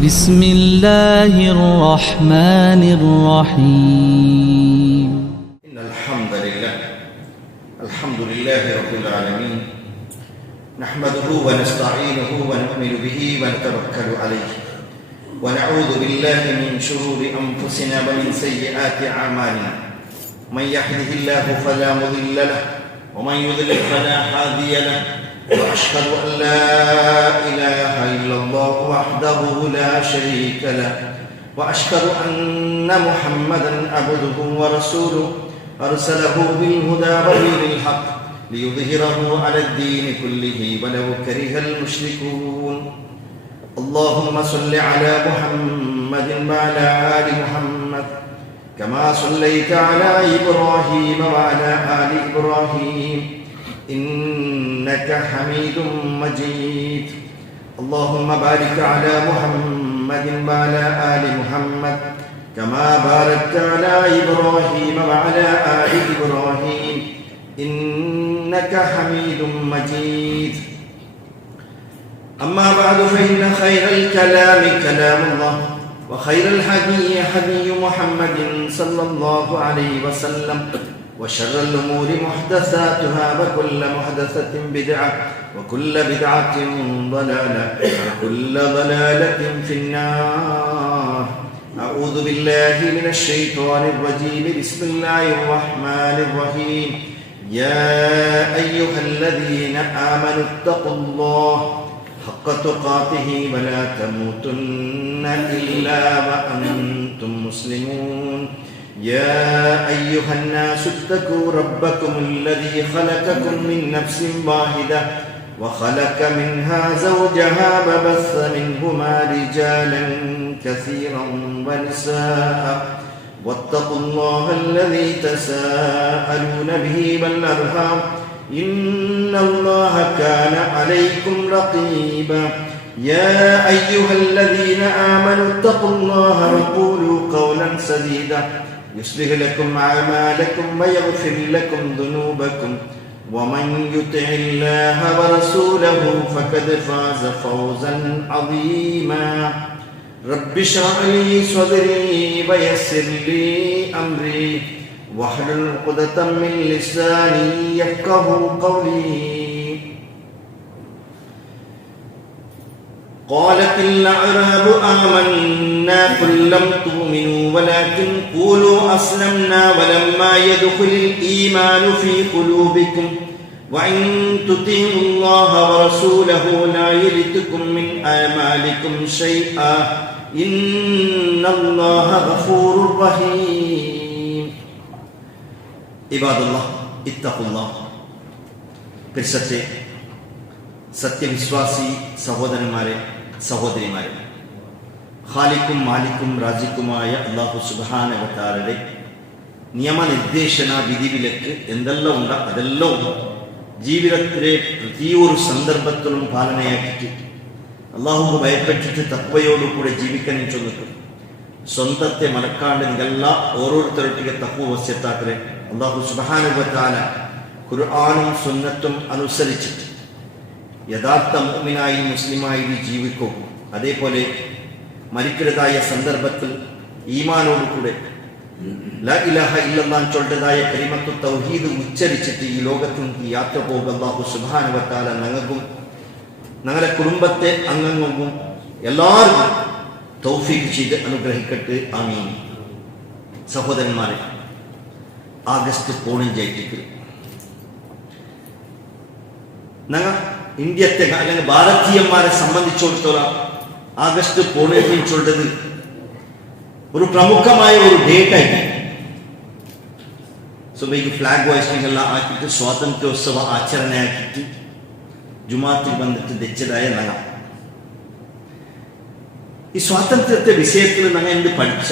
بسم الله الرحمن الرحيم إن الحمد لله رب العالمين نحمده ونستعينه ونؤمن به ونتوكل عليه ونعوذ بالله من شرور أنفسنا ومن سيئات أعمالنا من يهده الله فلا مضل له ومن يضلل فلا هادي له وأشهد أن لا إله إلا الله وحده لا شريك له وأشهد أن محمدا عبده ورسوله أرسله بالهدى ودين الحق ليظهره على الدين كله ولو كره المشركون اللهم صل على محمد وعلى آل محمد كما صليت على إبراهيم وعلى آل إبراهيم إنك حميد مجيد اللهم بارك على محمد وعلى آل محمد كما باركت على إبراهيم وعلى آل إبراهيم إنك حميد مجيد أما بعد فإن خير الكلام كلام الله وخير الهدي هدي محمد صلى الله عليه وسلم وشر الأمور محدثاتها وكل محدثة بدعة وكل بدعة ضلالة وكل ضلالة في النار أعوذ بالله من الشيطان الرجيم بسم الله الرحمن الرحيم يا أيها الذين آمنوا اتقوا الله حق تقاته ولا تموتن إلا وأنتم مسلمون يا أيها الناس اتقوا ربكم الذي خلقكم من نفس واحدة وخلق منها زوجها وبث منهما رجالا كثيرا ونساء واتقوا الله الذي تساءلون به والأرحام إن الله كان عليكم رقيبا يا أيها الذين آمنوا اتقوا الله وقولوا قولا سديدا يصلح لكم أعمالكم ويغفر لكم ذنوبكم ومن يطع الله ورسوله فقد فاز فوزا عظيما رب اشرح لي صدري ويسر لي أمري واحلل عقدة من لساني يفقهوا قولي قالت الأعراب آمنا قل لم تؤمنوا ولكن قولوا أسلمنا ولما يدخل الإيمان في قلوبكم وإن تطيعوا الله ورسوله لا يلتكم من أعمالكم شيئا إن الله غفور رحيم عباد الله اتقوا الله സത്യവിശ്വാസി സഹോദരന്മാരെ സഹോദരിമാരെ, ഖാലിക്കും മാലിക്കും റാസിക്കുമായ അല്ലാഹു സുബ്ഹാനഹു വ തആലയുടെ നിയമനിർദ്ദേശന വിധിവിലക്ക് എന്തെല്ലാം ഉണ്ട് അതെല്ലാം ജീവിതത്തിലെ പ്രതിയൊരു സന്ദർഭത്തിലും പാലനയാക്കിയിട്ട് അള്ളാഹു ഭയപ്പെട്ടിട്ട് തഖ്വയോടുകൂടെ ജീവിക്കണം ചൊന്നിട്ട് സ്വന്തത്തെ മലക്കാണ്ട് നിങ്ങളെല്ല ഓരോരുത്തരൊട്ടിಗೆ തഖ്വ വസ്യത്താക്കരെ അല്ലാഹു സുബ്ഹാനഹു വ തആല ഖുർആനും സുന്നത്തും അനുസരിച്ചിട്ട് യഥാർത്ഥ മുഅ്മിനായി മുസ്ലിമായി ജീവിക്കും. അതേപോലെ മരിക്കുന്നതായ സന്ദർഭത്തിൽ ഈമാനോടുകൂടെ ലാ ഇലാഹ ഇല്ലല്ലാഹ് ചൊല്ലതായ കലിമത്തു തൗഹീദ് ഉച്ചരിച്ചിട്ട് ഈ ലോകത്തിൽ യാത്ര പോകുക അല്ലാഹു സുബ്ഹാനഹു വ തആല ഞങ്ങൾക്കും ഞങ്ങളുടെ കുടുംബത്തെ അംഗങ്ങൾക്കും എല്ലാവർക്കും തൗഫീഖ് ചെയ്ത് അനുഗ്രഹിക്കട്ടെ, ആമീൻ. സഹോദരന്മാരെ, ആഗസ്റ്റ് 15 ഞങ്ങൾ ഇന്ത്യത്തെ അല്ലെങ്കിൽ ഭാരതീയന്മാരെ സംബന്ധിച്ചിടത്തോളം ആഗസ്റ്റ് 15 ചൊല്ലത് ഒരു പ്രമുഖമായ ഒരു ഡേറ്റ് ആയിട്ട് സുബൈക്ക് ഫ്ലാഗ് ഹോയിസ്റ്റിംഗെല്ലാം ആക്കിയിട്ട് സ്വാതന്ത്ര്യോത്സവ ആചരണയാക്കിയിട്ട് ജുമാത്തിൽ വന്നിട്ട് വെച്ചതായ ഞങ്ങൾ ഈ സ്വാതന്ത്ര്യത്തെ വിഷയത്തിൽ ഞങ്ങൾ എന്ത് പഠിച്ച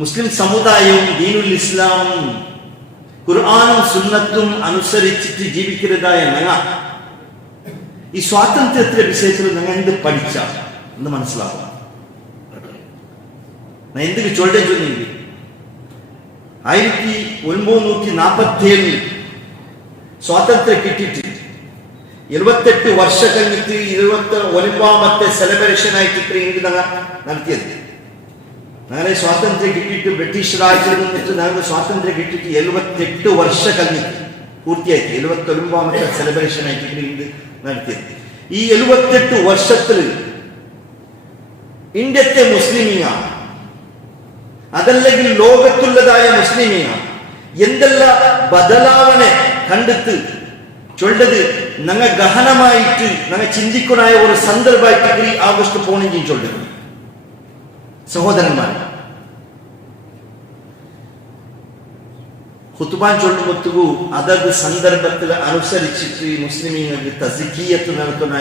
മുസ്ലിം സമുദായവും ദീനുൽ ഇസ്ലാമും ഖുർആനും സുന്നത്തും അനുസരിച്ചിട്ട് ജീവിക്കുന്നതായ ഞങ്ങൾ ഈ സ്വാതന്ത്ര്യത്തിന്റെ വിഷയത്തിൽ ഞങ്ങൾ എന്ത് പഠിച്ച എന്ന് മനസ്സിലാവും. ഞാൻ എന്തിന് ചൊല്ലില്ല 1947 സ്വാതന്ത്ര്യം കിട്ടിയിട്ട് 78 ವರ್ಷ കഴിഞ്ഞിട്ട് 29ാമത്തെ സെലിബ്രേഷൻ ആയിട്ട് ഇന്ത്യ നടത്തിയത്. ഞങ്ങളെ സ്വാതന്ത്ര്യം കിട്ടിയിട്ട് ബ്രിട്ടീഷ് രാജ്യത്തിൽ നിന്നിട്ട് ഞങ്ങൾ സ്വാതന്ത്ര്യം കിട്ടിയിട്ട് 78 വർഷ കഴിഞ്ഞിട്ട് പൂർത്തിയാക്കി 79ാമത്തെ സെലിബ്രേഷൻ ആയിട്ട് ഇന്ത്യ നടത്തിയത്. ഈ 78 വർഷത്തിൽ ഇന്ത്യത്തെ മുസ്ലിമീങ്ങ അതല്ലെങ്കിൽ ലോകത്തുള്ളതായ മുസ്ലിമീങ്ങ എന്തെല്ലാം ബദലാവണെ കണ്ടെത്ത് ചൊല്ലത് ഞങ്ങൾ ഗഹനമായിട്ട് ഞങ്ങൾ ചിന്തിക്കണായ ഒരു സന്ദർഭമായിട്ട് ഈ ആഗസ്റ്റ് പോണെങ്കിൽ ചൊല്ലത്. സഹോദരന്മാർ, ഖുത്ബാൻ ചൊല്ലുമ്പോ അതത് സന്ദർഭത്തിൽ അനുസരിച്ചിട്ട് മുസ്ലിമീങ്ങൾക്ക് തസ്കിയത്ത് നടത്തുന്ന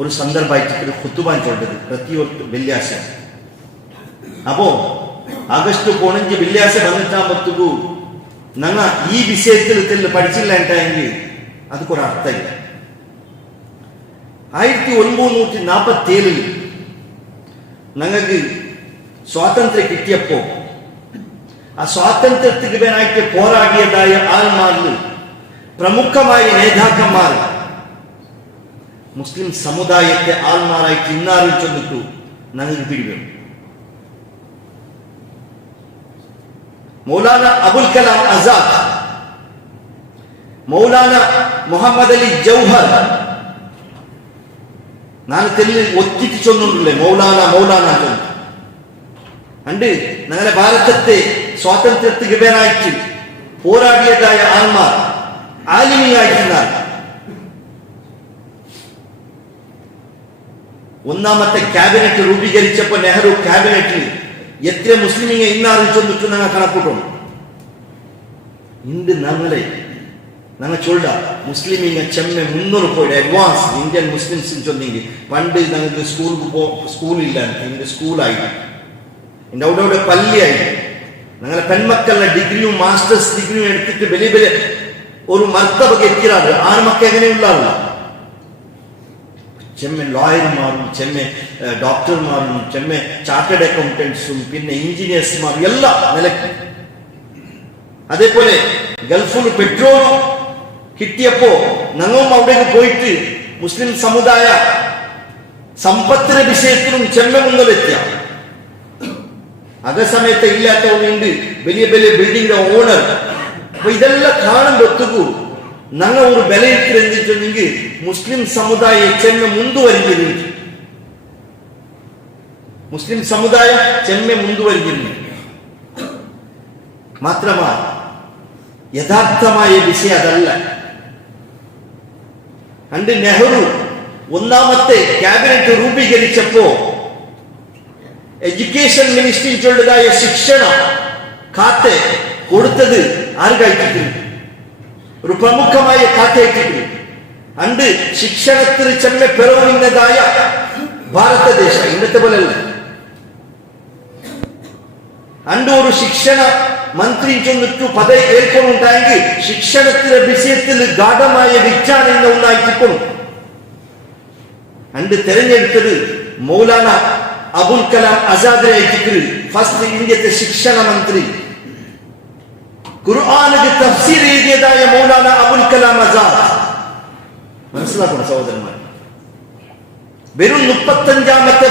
ഒരു സന്ദർഭമായിട്ട് ഖുത്ബാൻ ചൊല്ലത് പ്രത്യേക വെള്ളിയാഴ്ച. അപ്പോ ആഗസ്റ്റ് പോണെങ്കിൽ വെള്ളിയാഴ്ച വന്നിട്ടാകുമ്പോ ഞങ്ങ ഈ വിഷയത്തിൽ പഠിച്ചില്ല എങ്കിൽ അതൊരു അർത്ഥമില്ല. 1947 ഞങ്ങൾക്ക് സ്വാതന്ത്ര്യം കിട്ടിയപ്പോ ആ സ്വാതന്ത്ര്യത്തിന് വേനായിട്ട് പോരാടിയതായ ആൾമാരിൽ പ്രമുഖമായ നേതാക്കന്മാർ മുസ്ലിം സമുദായത്തെ ആൾമാരായിട്ട് ഇന്നാറിൽ ചൊന്നിട്ടു ഞങ്ങൾക്ക് പിടിവരും. മൗലാന അബുൽ കലാം ആസാദ്, മൗലാന മുഹമ്മദ് അലി ജൗഹർ, ഞാൻ തെല്ല് ഒത്തിട്ട് ചൊന്നിട്ടില്ലേ മൗലാന അണ്ട് ഞങ്ങളെ ഭാരതത്തെ സ്വാതന്ത്ര്യത്തിന് വേനായിട്ട് പോരാടിയതായ ആൾമാർ ആലിമിയായിരുന്നാൽ ഒന്നാമത്തെ ക്യാബിനറ്റ് രൂപീകരിച്ചപ്പോ നെഹ്റു ക്യാബിനറ്റിൽ എത്ര മുസ്ലിമിനെ ഇന്നാറിൽ ചൊന്നിട്ട് ഞങ്ങൾ കണക്കൂട്ടും. ഇന്ന് ഞങ്ങൾ ചൊല്ല മുസ്ലിമിനെ ചെമ്മ 300 പോയി അഡ്വാൻസ് ഇന്ത്യൻ മുസ്ലിംസിന് ചൊന്നെങ്കിൽ പണ്ട് ഞങ്ങൾക്ക് സ്കൂളില്ല, എന്റെ സ്കൂളായി എന്റെ അവിടെ പള്ളിയായി ഞങ്ങളെ പെൺമക്കളുടെ ഡിഗ്രിയും മാസ്റ്റേഴ്സ് ഡിഗ്രിയും എടുത്തിട്ട് വലിയ വലിയ ഒരു മർത്തബക്ക് എത്തിയാണ്. ആൺമക്കൾ എങ്ങനെയുള്ള ചെമ്മ ലോയർമാരും ചെമ്മ ഡോക്ടർമാരും ചെമ്മ ചാർട്ടേഡ് അക്കൗണ്ടൻസും പിന്നെ എഞ്ചിനീയേഴ്സ്മാരും എല്ലാം നിലയ്ക്ക്. അതേപോലെ ഗൾഫിൽ പെട്രോൾ കിട്ടിയപ്പോ ഞങ്ങളും അവിടേക്ക് പോയിട്ട് മുസ്ലിം സമുദായ സമ്പത്തിന്റെ വിഷയത്തിലും ചെമ്മ മുന്നിലെത്തിയ അതേ സമയത്ത് ഇല്ലാത്തവരുണ്ട് വലിയ വലിയ ബിൽഡിംഗിന്റെ ഓണർ. അപ്പൊ ഇതെല്ലാം കാണുമ്പോ ഞങ്ങൾ ഒരു വിലയിരുത്തിരുന്നിട്ടുണ്ടെങ്കിൽ മുസ്ലിം സമുദായം ചെമ്മ മുന്തുവരിഞ്ഞിരുന്നു. മുസ്ലിം സമുദായം ചെമ്മ മുന്തുവരിഞ്ഞിരുന്നു. മാത്രമാ യഥാർത്ഥമായ വിഷയം അതല്ല. പണ്ട് നെഹ്റു ഒന്നാമത്തെ ക്യാബിനറ്റ് രൂപീകരിച്ചപ്പോ എഡ്യൂക്കേഷൻ മിനിസ്ട്രിക്കുള്ളതായ ശിക്ഷണ കാത്ത് കൊടുത്തത് ആർക്കായിട്ടിട്ടുണ്ട്? ഒരു പ്രമുഖമായ കാറ്റായിട്ടിട്ടുണ്ട്. അണ്ട് ശിക്ഷണത്തിൽ ചെമ്മ പിറവുന്നതായ ഭാരതദേശ ഇന്നത്തെ പോലല്ല. അണ്ട് ഒരു ശിക്ഷണ മന്ത്രി ചൊന്നിട്ടു പദവി ഏൽക്കൊണ്ടുണ്ടായെങ്കിൽ ശിക്ഷണത്തിന്റെ വിഷയത്തിൽ ഗാഠമായ വിജ്ഞാനം ഒന്നായിട്ടിക്കും. അണ്ട് തെരഞ്ഞെടുത്തത് മൗലാന അബുൽ കലാം ആസാദിനായിട്ട് ഫസ്റ്റ് ഇന്ത്യത്തെ ശിക്ഷണ മന്ത്രി. ഖുർആനിന് തഫ്സീർ എഴുതിയതായ മൗലാന അബുൽ കലാം ആസാദ്. മനസ്സിലാക്കണം സഹോദരന്മാർ, വെറും 35ാമത്തെ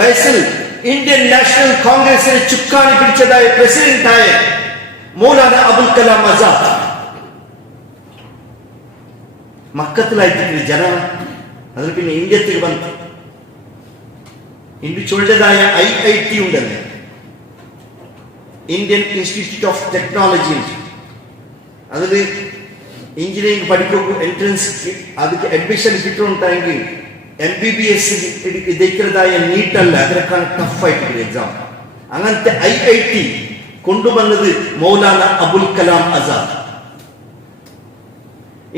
വയസ്സിൽ ഇന്ത്യൻ നാഷണൽ കോൺഗ്രസിന് ചുക്കാണി പിടിച്ചതായ പ്രസിഡന്റായ മൗലാന അബുൽ കലാം ആസാദ് മക്കത്തിലായിട്ട് ജനം. അതിൽ പിന്നെ ഇന്ത്യത്തിൽ വന്നു ഇന്ത്യ ചൊല്ലതായ IIT ഉണ്ടല്ലേ, ഇന്ത്യൻ ഇൻസ്റ്റിറ്റ്യൂട്ട് ഓഫ് ടെക്നോളജി. അതിൽ എഞ്ചിനീയറിംഗ് പഠിക്കുമ്പോൾ എൻട്രൻസ് അതിക്ക് അഡ്മിഷൻ കിട്ടുന്നുണ്ടെങ്കിൽ MBBS ഇതേക്കുന്നതായ നീട്ടല്ല, അതിനേക്കാൾ ടഫായിട്ടുള്ള എക്സാം. അങ്ങനത്തെ IIT കൊണ്ടുവന്നത് മൗലാന അബുൽ കലാം ആസാദ്.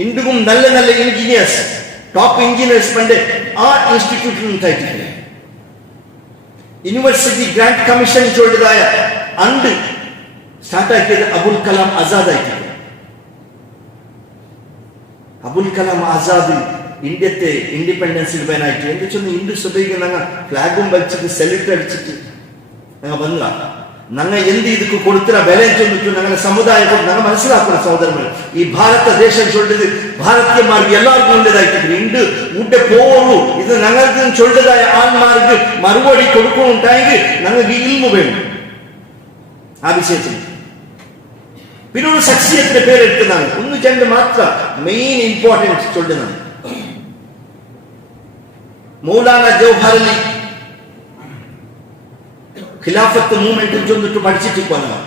ഇന്ത്യക്കും നല്ല നല്ല എഞ്ചിനീയേഴ്സ്, ടോപ്പ് എഞ്ചിനീയേഴ്സ് പണ്ട് ആ ഇൻസ്റ്റിറ്റ്യൂട്ടിൽ ഉണ്ടായിട്ടില്ല. യൂണിവേഴ്സിറ്റി ഗ്രാന്റ് കമ്മീഷൻ ചൊല്ലതായ അണ്ട് സ്റ്റാർട്ടാക്കിയത് അബുൽ കലാം ആസാദ് ആയിട്ടില്ല. അബുൽ കലാം ആസാദ് ഇന്ത്യത്തെ ഇൻഡിപെൻഡൻസിൽ വേനായിട്ട് എന്താ ചൊന്ന് ഹിന്ദു സഭയ്ക്ക് ഞങ്ങൾ ഫ്ലാഗും വലിച്ചിട്ട് സെല്യൂട്ട് അടിച്ചിട്ട് ഞങ്ങൾ വന്ന ನಂಗೆ ಎಂದು ಇದಕ್ಕೆ ಕೊಡ್ತೀರ ಬೆಲೆ ಅಂತ ನಂಗೆ ಸಮುದಾಯ ನಂಗೆ മനസ്സിലാക്കുന്ന സഹോദരങ്ങൾ ഈ ഭാരതദേശം ചൊല്ലത് ഭാരതീയമാർക്ക് എല്ലാവർക്കും ഉള്ളതായിട്ടില്ല ഇണ്ട് ഊട്ടെ പോവുള്ളൂ ഇത് ഞങ്ങൾക്ക് ചൊല്ലതായ ആൺമാർക്ക് മറുപടി കൊടുക്കുന്നുണ്ടായെങ്കിൽ ഞങ്ങൾക്ക് ഇൽമു വേണം ആ വിഷയത്തിൽ പിന്നെ ഒരു ശക്തിയത്തിന്റെ പേരെടുക്കുന്നതാണ് ഒന്ന് രണ്ട് മാത്രം മെയിൻ ഇമ്പോർട്ടൻസ് ചൊല്ലുന്നതാണ് മൗലാന ജൗഹർ അലി ഖിലാഫത്ത് മൂവ്മെന്റ് ചൊന്നിട്ട് പഠിച്ചിട്ട് പോന്ന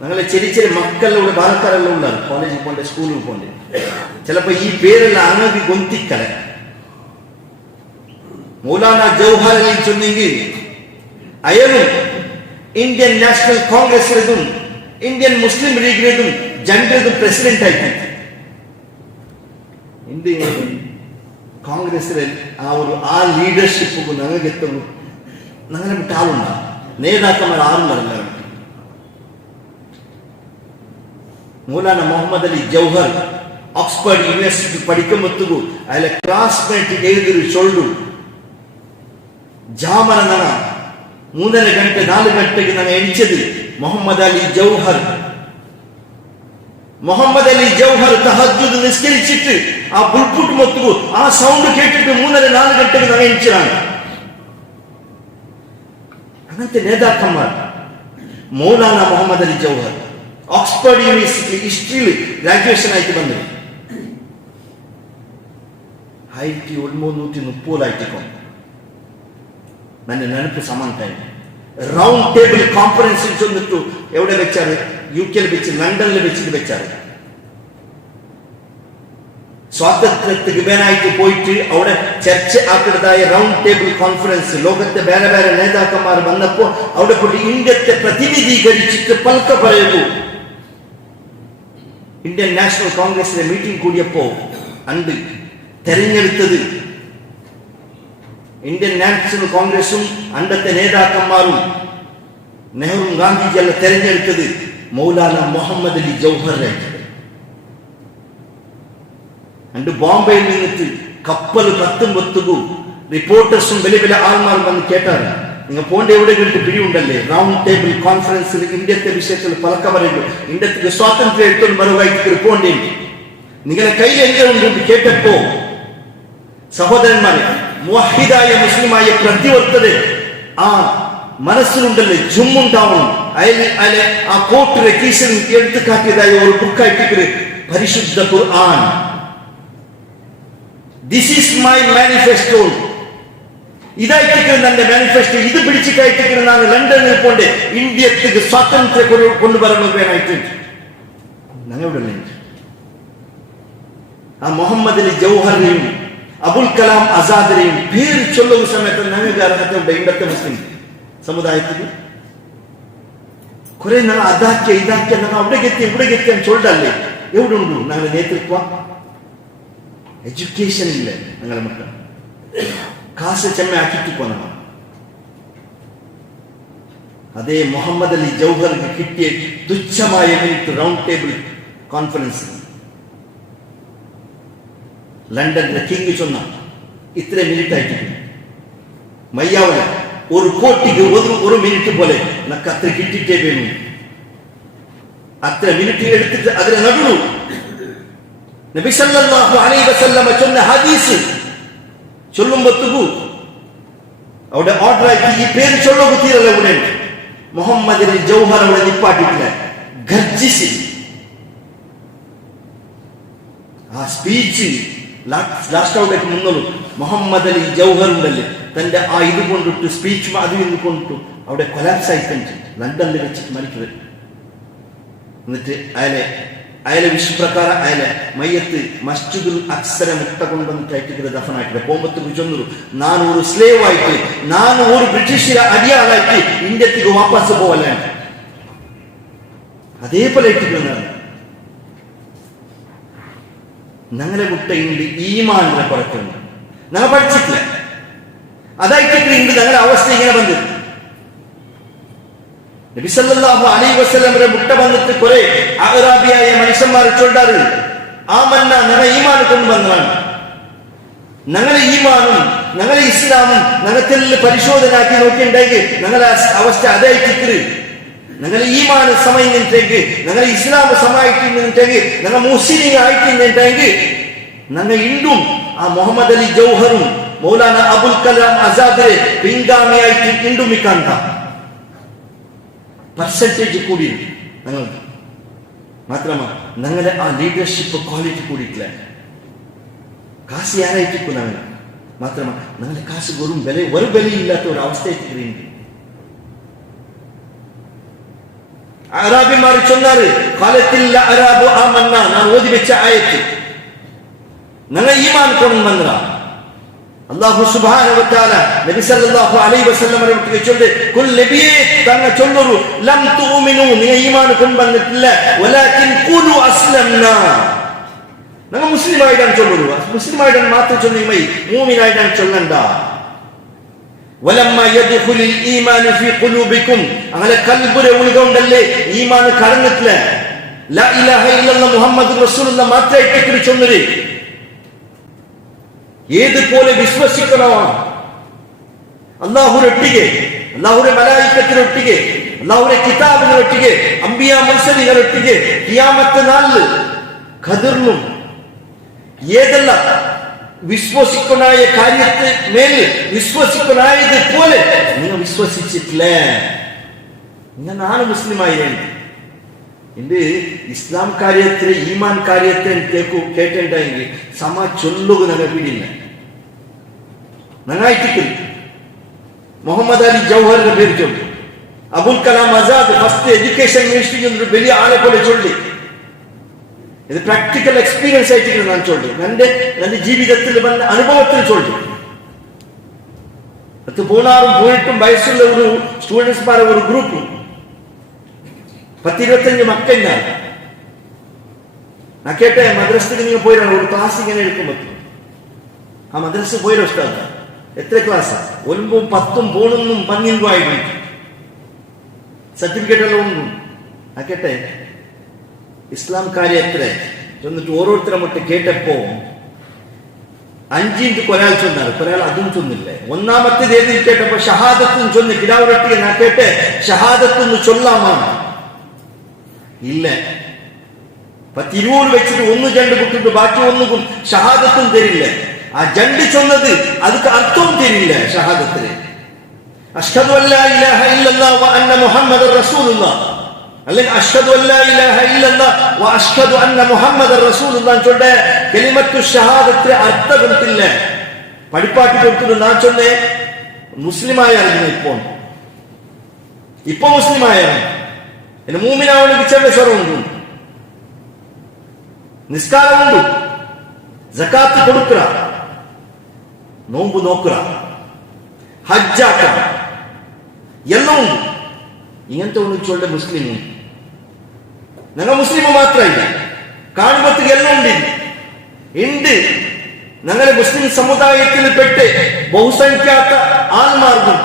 ഞങ്ങളെ ചെറിയ ചെറിയ മക്കളുടെ ബാലക്കാരെല്ലാം ഉണ്ടാകും കോളേജിൽ പോണ്ട് സ്കൂളിൽ പോണ്ട് ചിലപ്പോ ഈ പേരെല്ലാം അങ്ങനെ ഗൊന്തിക്കല മൗലാന ജൗഹർ അലി ചൊന്നെങ്കിൽ അയാളും ഇന്ത്യൻ നാഷണൽ കോൺഗ്രസിലും ഇന്ത്യൻ മുസ്ലിം ലീഗിലും ജനറലും പ്രസിഡന്റ് ആയിട്ട് ഇന്ത്യ കോൺഗ്രസിലെ ആ ലീഡർഷിപ്പ് ഞങ്ങൾക്ക് എത്തുന്നു ഞങ്ങളെ വിട്ട് ആളുണ്ട നേതാക്കന്മാർ ആളുണ്ടല്ല മൗലാന മുഹമ്മദ് അലി ജൗഹർ ഓക്സ്ഫോർഡ് യൂണിവേഴ്സിറ്റി പഠിക്കുമ്പോഴത്തേക്കും അയാളെ ക്ലാസ്മേറ്റ് എഴുതൊരു ചൊല്ലു ജാമന നന 3:30 ಗಂಟೆ 4 ಗಂಟೆಗೆ ನಾನು ಎಣಿಸಿದೆ ಮೊಹಮ್ಮದ್ ಅಲಿ ಜೌಹರ್ ತಹಜ್ಜುದ್ ನಿಸ್ಕರಿಸಿಟ್ಟು ಆ ಬುಲ್ಪುಟ್ ಮೊತ್ತಗೂ ಆ ಸೌಂಡ್ ಕೇಳಿಟ್ಟು 3:30 4 ಗಂಟೆಗೆ ನಾನು ಎಣಿಸಿರಾನ അങ്ങനത്തെ നേതാക്കന്മാർ മൗലാന മുഹമ്മദ് അലി ജൗഹർ ഓക്സ്ഫോർഡ് യൂണിവേഴ്സിറ്റി ഹിസ്റ്ററിയിൽ ഗ്രാജുവേഷൻ ആയിട്ട് വന്നത് 1730 ನನ್ನ ನೆನಪು ಸಮಾನ ಟೈಮ್ റൗണ്ട് ടേബിൾ കോൺഫറൻസിൽ ചെന്നിട്ടു എവിടെ വെച്ചാണ് യുകെയിൽ വെച്ച് ലണ്ടനിൽ വെച്ചിട്ട് വെച്ചാണ് സ്വാതന്ത്ര്യത്തിന് വേനായിട്ട് പോയിട്ട് അവിടെ ചർച്ച ആക്കുന്നതായ റൗണ്ട് ടേബിൾ കോൺഫറൻസ് ലോകത്തെ വേറെ വേറെ നേതാക്കന്മാർ വന്നപ്പോ അവിടെ പോയി ഇന്ത്യത്തെ പ്രതിനിധീകരിച്ചിട്ട് പൽക്ക പറയുന്നു ഇന്ത്യൻ നാഷണൽ കോൺഗ്രസിലെ മീറ്റിംഗ് കൂടിയപ്പോ അണ്ട് തെരഞ്ഞെടുത്തത് ഇന്ത്യൻ നാഷണൽ കോൺഗ്രസും അന്നത്തെ നേതാക്കന്മാരും നെഹ്റുവും ഗാന്ധിജിയെല്ലാം തെരഞ്ഞെടുത്തത് മൗലാന മുഹമ്മദ് അലി ജൗഹറിനായിട്ട് അണ്ട് ബോംബെയിൽ നിന്നിട്ട് കപ്പൽ കത്തുമ്പത്തുകു റിപ്പോർട്ടേഴ്സും വലിയ വലിയ ആൾമാരും വന്ന് കേട്ടാണ് നിങ്ങൾ പോണ്ട എവിടെയെങ്കിലും പിടിയുണ്ടല്ലേ റൗണ്ട് ടേബിൾ കോൺഫറൻസിൽ ഇന്ത്യത്തെ വിഷയത്തിൽ പലക്ക പറയുന്നു ഇന്ത്യക്ക് സ്വാതന്ത്ര്യം എടുത്തോണ്ട് മറുവായിട്ട് റിപ്പോണ്ടേണ്ടി നിങ്ങളെ കയ്യിൽ എന്തുകൊണ്ട് കേട്ടപ്പോ സഹോദരന്മാരെ മുവഹിദായ മുസ്ലിമായ പ്രതിവർത്തത് ആ മനസ്സിലുണ്ടല്ലേ ജുമ്മുണ്ടാവണം അയാളെ ആ കോട്ടിലെ കീശൻ എടുത്തു കാട്ടിയതായ ഒരു ബുക്കായിട്ട് പരിശുദ്ധ ഖുർആൻ ദിസ് ഈസ് മൈ മാനിഫെസ്റ്റോ ഇതായിട്ട് എന്റെ മാനിഫെസ്റ്റോ ഇത് പിടിച്ചിട്ടായിട്ട് ഞാൻ ലണ്ടനിൽ പോണ്ട് ഇന്ത്യക്ക് സ്വാതന്ത്ര്യം കൊണ്ടുവരണം വേണമായിട്ട് ഞങ്ങളുടെ ആ മുഹമ്മദ് അലി ജൗഹറിനെയും അബുൽ കലാം ആസാദിനെയും പേര് ചൊല്ലുന്ന സമയത്ത് ഞങ്ങൾക്ക് അർഹതയുണ്ട് ഇന്നത്തെ മുസ്ലിം സമുദായത്തിൽ കുറെ ഞങ്ങൾ ഇതാക്കിയ ഞങ്ങൾ അവിടെ എത്തിയാൻ ചൊല്ലല്ലേ എവിടെ ഉണ്ടു ഞങ്ങളുടെ നേതൃത്വം എഡ്യൂക്കേഷൻ ഇല്ല ഞങ്ങളുടെ മക്കൾ കാശ് ചെമ്മ ആക്കിട്ട് പോന്ന അതേ മുഹമ്മദ് അലി ജൗഹറിന് കിട്ടിയ തുച്ഛമായ മിനിറ്റ് റൗണ്ട് ടേബിൾ കോൺഫറൻസ് ലണ്ടനിലെ കിങ് ചൊന്ന ഇത്ര മിനിറ്റ് ആയിട്ട് മയ്യാവല ഒരു കോട്ടിക്ക് ഒരു മിനിറ്റ് പോലെ നമുക്ക് അത്ര കിട്ടിട്ടേ വേണം അത്ര മിനിറ്റ് എടുത്തിട്ട് അതിനെ നടു നബി സല്ലല്ലാഹു അലൈഹി വസല്ലം ചൊന്ന ഹദീസ് ചൊല്ലുമ്പോഴത്തേക്കു അവിടെ ഓർഡർ ആക്കി ഈ പേര് ചൊല്ലുക തീരല്ല ഇവിടെ മുഹമ്മദ് അലി ജൗഹർ അവിടെ നിപ്പാട്ടിട്ടില്ല ഗർജിച്ച് ആ സ്പീച്ച് ലാസ്റ്റ് ഔട്ടേക്ക് മുന്നോളൂ മുഹമ്മദ് അലി ജൗഹർ ഉണ്ടല്ലേ തന്റെ ആ ഇത് കൊണ്ടിട്ട് സ്പീച്ച് അത് ഇത് കൊണ്ടിട്ടു അവിടെ കൊലാപ്സ് ആയിട്ടുണ്ട് ലണ്ടനിൽ വെച്ചിട്ട് മരിക്കുന്നത് എന്നിട്ട് അയാളെ വിശ്വപ്രകാരം അയാളെ മയ്യത്ത് മസ്ജിദുൽ അക്സര മുട്ട കൊണ്ടുവന്നിട്ടായിട്ട് ദഫനായിട്ട് പോകുമ്പത്തേക്ക് ചൊന്നു ഞാൻ ഒരു സ്ലേവ് ആയിട്ട് ഞാൻ ഒരു ബ്രിട്ടീഷ് അടിയാളായിട്ട് ഇന്ത്യക്ക് വാപ്പസ് പോവല്ല അതേപോലെ ഇട്ടിരുന്നതാണ് ഞങ്ങളെ മുട്ടയുണ്ട് ഈമാനിനെ കുറയ്ക്കുന്നുണ്ട് ഞങ്ങൾ പഠിച്ചിട്ടില്ല അതായിട്ട് ഞങ്ങളുടെ അവസ്ഥ ഇങ്ങനെ വന്നത് നബി സല്ലല്ലാഹു അലൈഹി വസല്ലമയുടെ മുട്ട വന്നിട്ട് കുറെ അഅറാബിയായ മനുഷ്യന്മാർ ചൊല്ലാറ് ആമന്ന ഞങ്ങളെ ഈമാൻ കൊണ്ടുവന്നതാണ് ഞങ്ങളെ ഈമാനും ഞങ്ങളെ ഇസ്ലാമും ഞങ്ങൾക്ക് പരിശോധന ആക്കി നോക്കിയിട്ടുണ്ടെങ്കിൽ ഞങ്ങളെ അവസ്ഥ അതായിട്ട് ഞങ്ങൾ ഈമാൻ സമയത്തേക്ക് ഞങ്ങൾ ഇസ്ലാം സമായിട്ടിരുന്നെങ്കിൽ ഞങ്ങൾ മുസ്ലിം ആയിട്ടിരുന്നെങ്കിൽ ഞങ്ങൾ ഇണ്ടും ആ മുഹമ്മദ് അലി ജൗഹറും മൗലാന അബുൽ കലാം ആസാദിനെ പിൻഗാമിയായിട്ട് ഇണ്ടും ഇക്കാണ്ട പെർസെന്റേജ് കൂടി ഞങ്ങൾക്ക് മാത്രമല്ല ഞങ്ങളുടെ ആ ലീഡർഷിപ്പ് ക്വാളിറ്റി കൂടിയിട്ടില്ല. കാശ് യാരായിട്ടിരിക്കും ഞങ്ങൾ മാത്രമല്ല ഞങ്ങളുടെ കാശ് ഒരു വിലയില്ലാത്ത ഒരു അവസ്ഥയായിട്ട് അറാബിമാർ ചൊന്നാറ് കാലത്തിൽ അറാബു ആമന്ന ഞാൻ ഓതി വെച്ച ആയത്ത് ഞങ്ങൾ ഈമാൻ കൊണ്ടുവന്ന അല്ലാഹു സുബ്ഹാനഹു വ തആല നബി സല്ലല്ലാഹു അലൈഹി വസല്ലം അവർക്ക് ചൊല്ല് കുൽ നബിയേ തങ്ങൾ ചൊല്ലു ലം തുമിനു നീ ഈമാൻ കൊണ്ടുവന്നിട്ടില്ല വലാകിൻ ഖുലു അസ്ലംനാ ഞങ്ങൾ മുസ്ലിം ആയിട്ടാണ് ചൊല്ലു മുസ്ലിം ആയിട്ടാണ് മാത്രം ചൊല്ലുമൈ മൂമിനായിട്ടാണ് ചൊല്ലണ്ട വലമ്മ യദ്ഖുലുൽ ഈമാനു ഫീ ഖുലൂബികും അങ്ങനെ കൽബിലെ ഉൾകൊണ്ടല്ലേ ഈമാൻ കടന്നിട്ടില്ല ലാ ഇലാഹ ഇല്ലല്ലാഹ് മുഹമ്മദുർ റസൂലുള്ളാഹ് മാത്രമായിട്ട് ചൊല്ലുന്നത് ഏതുപോലെ വിശ്വസിക്കണോ അല്ലാഹുവൊട്ടിಗೆ അല്ലാഹുവിന്റെ മലായികത്തിനൊട്ടിಗೆ അല്ലാഹുവിന്റെ കിതാബിനൊട്ടിಗೆ അംബിയാ മുർസലിനൊട്ടിಗೆ ഖിയാമത്ത് നാളിൽ ഖദറിനും ഏതല്ല വിശ്വസിക്കണായ കാര്യത്തെ മേൽ വിശ്വസിക്കണായത് പോലെ നിങ്ങൾ വിശ്വസിച്ചിട്ടില്ല. ഞാൻ മുസ്ലിമായിരുന്നു എന്റെ ഇസ്ലാം കാര്യത്തിൽ ഈമാൻ കാര്യത്തെ കേട്ടിട്ടുണ്ടെങ്കിൽ സമ ചൊല്ലുക ഞങ്ങൾ പിടിയില്ല. നന്നായിട്ട് മുഹമ്മദ് അലി ജൗഹറിന്റെ പേര് ചൊല്ലു, Abul Kalam Azad first education ministry വലിയ ആളെ പോലെ ചൊല്ലി. ഇത് പ്രാക്ടിക്കൽ എക്സ്പീരിയൻസ് ആയിട്ട് ഞാൻ ചൊല്ലി, എന്റെ ജീവിതത്തിൽ വന്ന അനുഭവത്തിൽ ചൊല്ലി. അത് പോണാറും പോയിട്ടും വയസ്സുള്ള ഒരു സ്റ്റുഡൻസ്മാരെ ഒരു ഗ്രൂപ്പ് 10-25 മക്കൾ ഞാൻ കേട്ടെ മദ്രസക്ക് നിങ്ങൾ പോയിട്ടാണ് ഒരു ക്ലാസ് ഇങ്ങനെ എടുക്കുമ്പോൾ ആ മദ്രസ പോയിരോ ഇഷ്ടം എത്ര ക്ലാസ്സാ 9, 10 പോണൊന്നും 12 ആയിട്ട് സർട്ടിഫിക്കറ്റ് എല്ലാം ഒന്നും ആ കേട്ടെ ഇസ്ലാം കാര്യം എത്ര ചെന്നിട്ട് ഓരോരുത്തരെ മൊട്ട് കേട്ടപ്പോ 5 ഒരാൾ ചൊന്നാറ്, ഒരാൾ അതും ചൊന്നില്ലേ. ഒന്നാമത്തെ ഏതിൽ കേട്ടപ്പോ ഷഹാദത്തും ചൊന്ന് കിടാവരൊട്ടിയെ ഞാൻ കേട്ടെ ഷഹാദത്തൊന്ന് ചൊല്ലാമാണ് ഇല്ല 10-20 വെച്ചിട്ട് 1-2 കുട്ടിട്ട് ബാക്കി ഒന്നും ഷഹാദത്തും തരില്ല. ആ 2 ചൊന്നത് അതൊക്കെ അർത്ഥവും തരില്ല. ഷഹാദത്തിന് അഷ്ഹദു അല്ലാ ഇലാഹ ഇല്ലല്ലാഹ് വ അന്ന മുഹമ്മദർ റസൂലുള്ളാഹ് അല്ലെങ്കിൽ അഷ്ഹദു അല്ലാ ഇലാഹ ഇല്ലല്ലാഹ് വ അഷ്ഹദു അന്ന മുഹമ്മദർ റസൂലുള്ളാഹ് ചൊല്ലെ കലിമത്തു ഷഹാദത്തിന് അർത്ഥം കൊടുത്തില്ല. പഠിപ്പാക്കി കൊടുത്തിട്ട് ഞാൻ ചൊന്നേ മുസ്ലിമായിരുന്നു. ഇപ്പൊ മുസ്ലിമായാണ് എന്റെ മൂമിനാവണ വിദ്യാഭ്യാസമുണ്ട്, നിസ്കാരമുണ്ട്, സകാത്ത് കൊടുക്കുക, നോമ്പ് നോക്കുക, ഹജ്ജാക്കുക, എല്ലാം ഉണ്ട്. ഇങ്ങനത്തെ ഒന്ന് ചൊല്ലെ മുസ്ലിം ഞങ്ങൾ മുസ്ലിം മാത്രമല്ല കാണുമ്പോഴത്തേക്ക് എല്ലാം ഉണ്ട്. ഞങ്ങളുടെ മുസ്ലിം സമുദായത്തിൽ പെട്ട് ബഹുസംഖ്യാത്ത ആൾമാർക്കും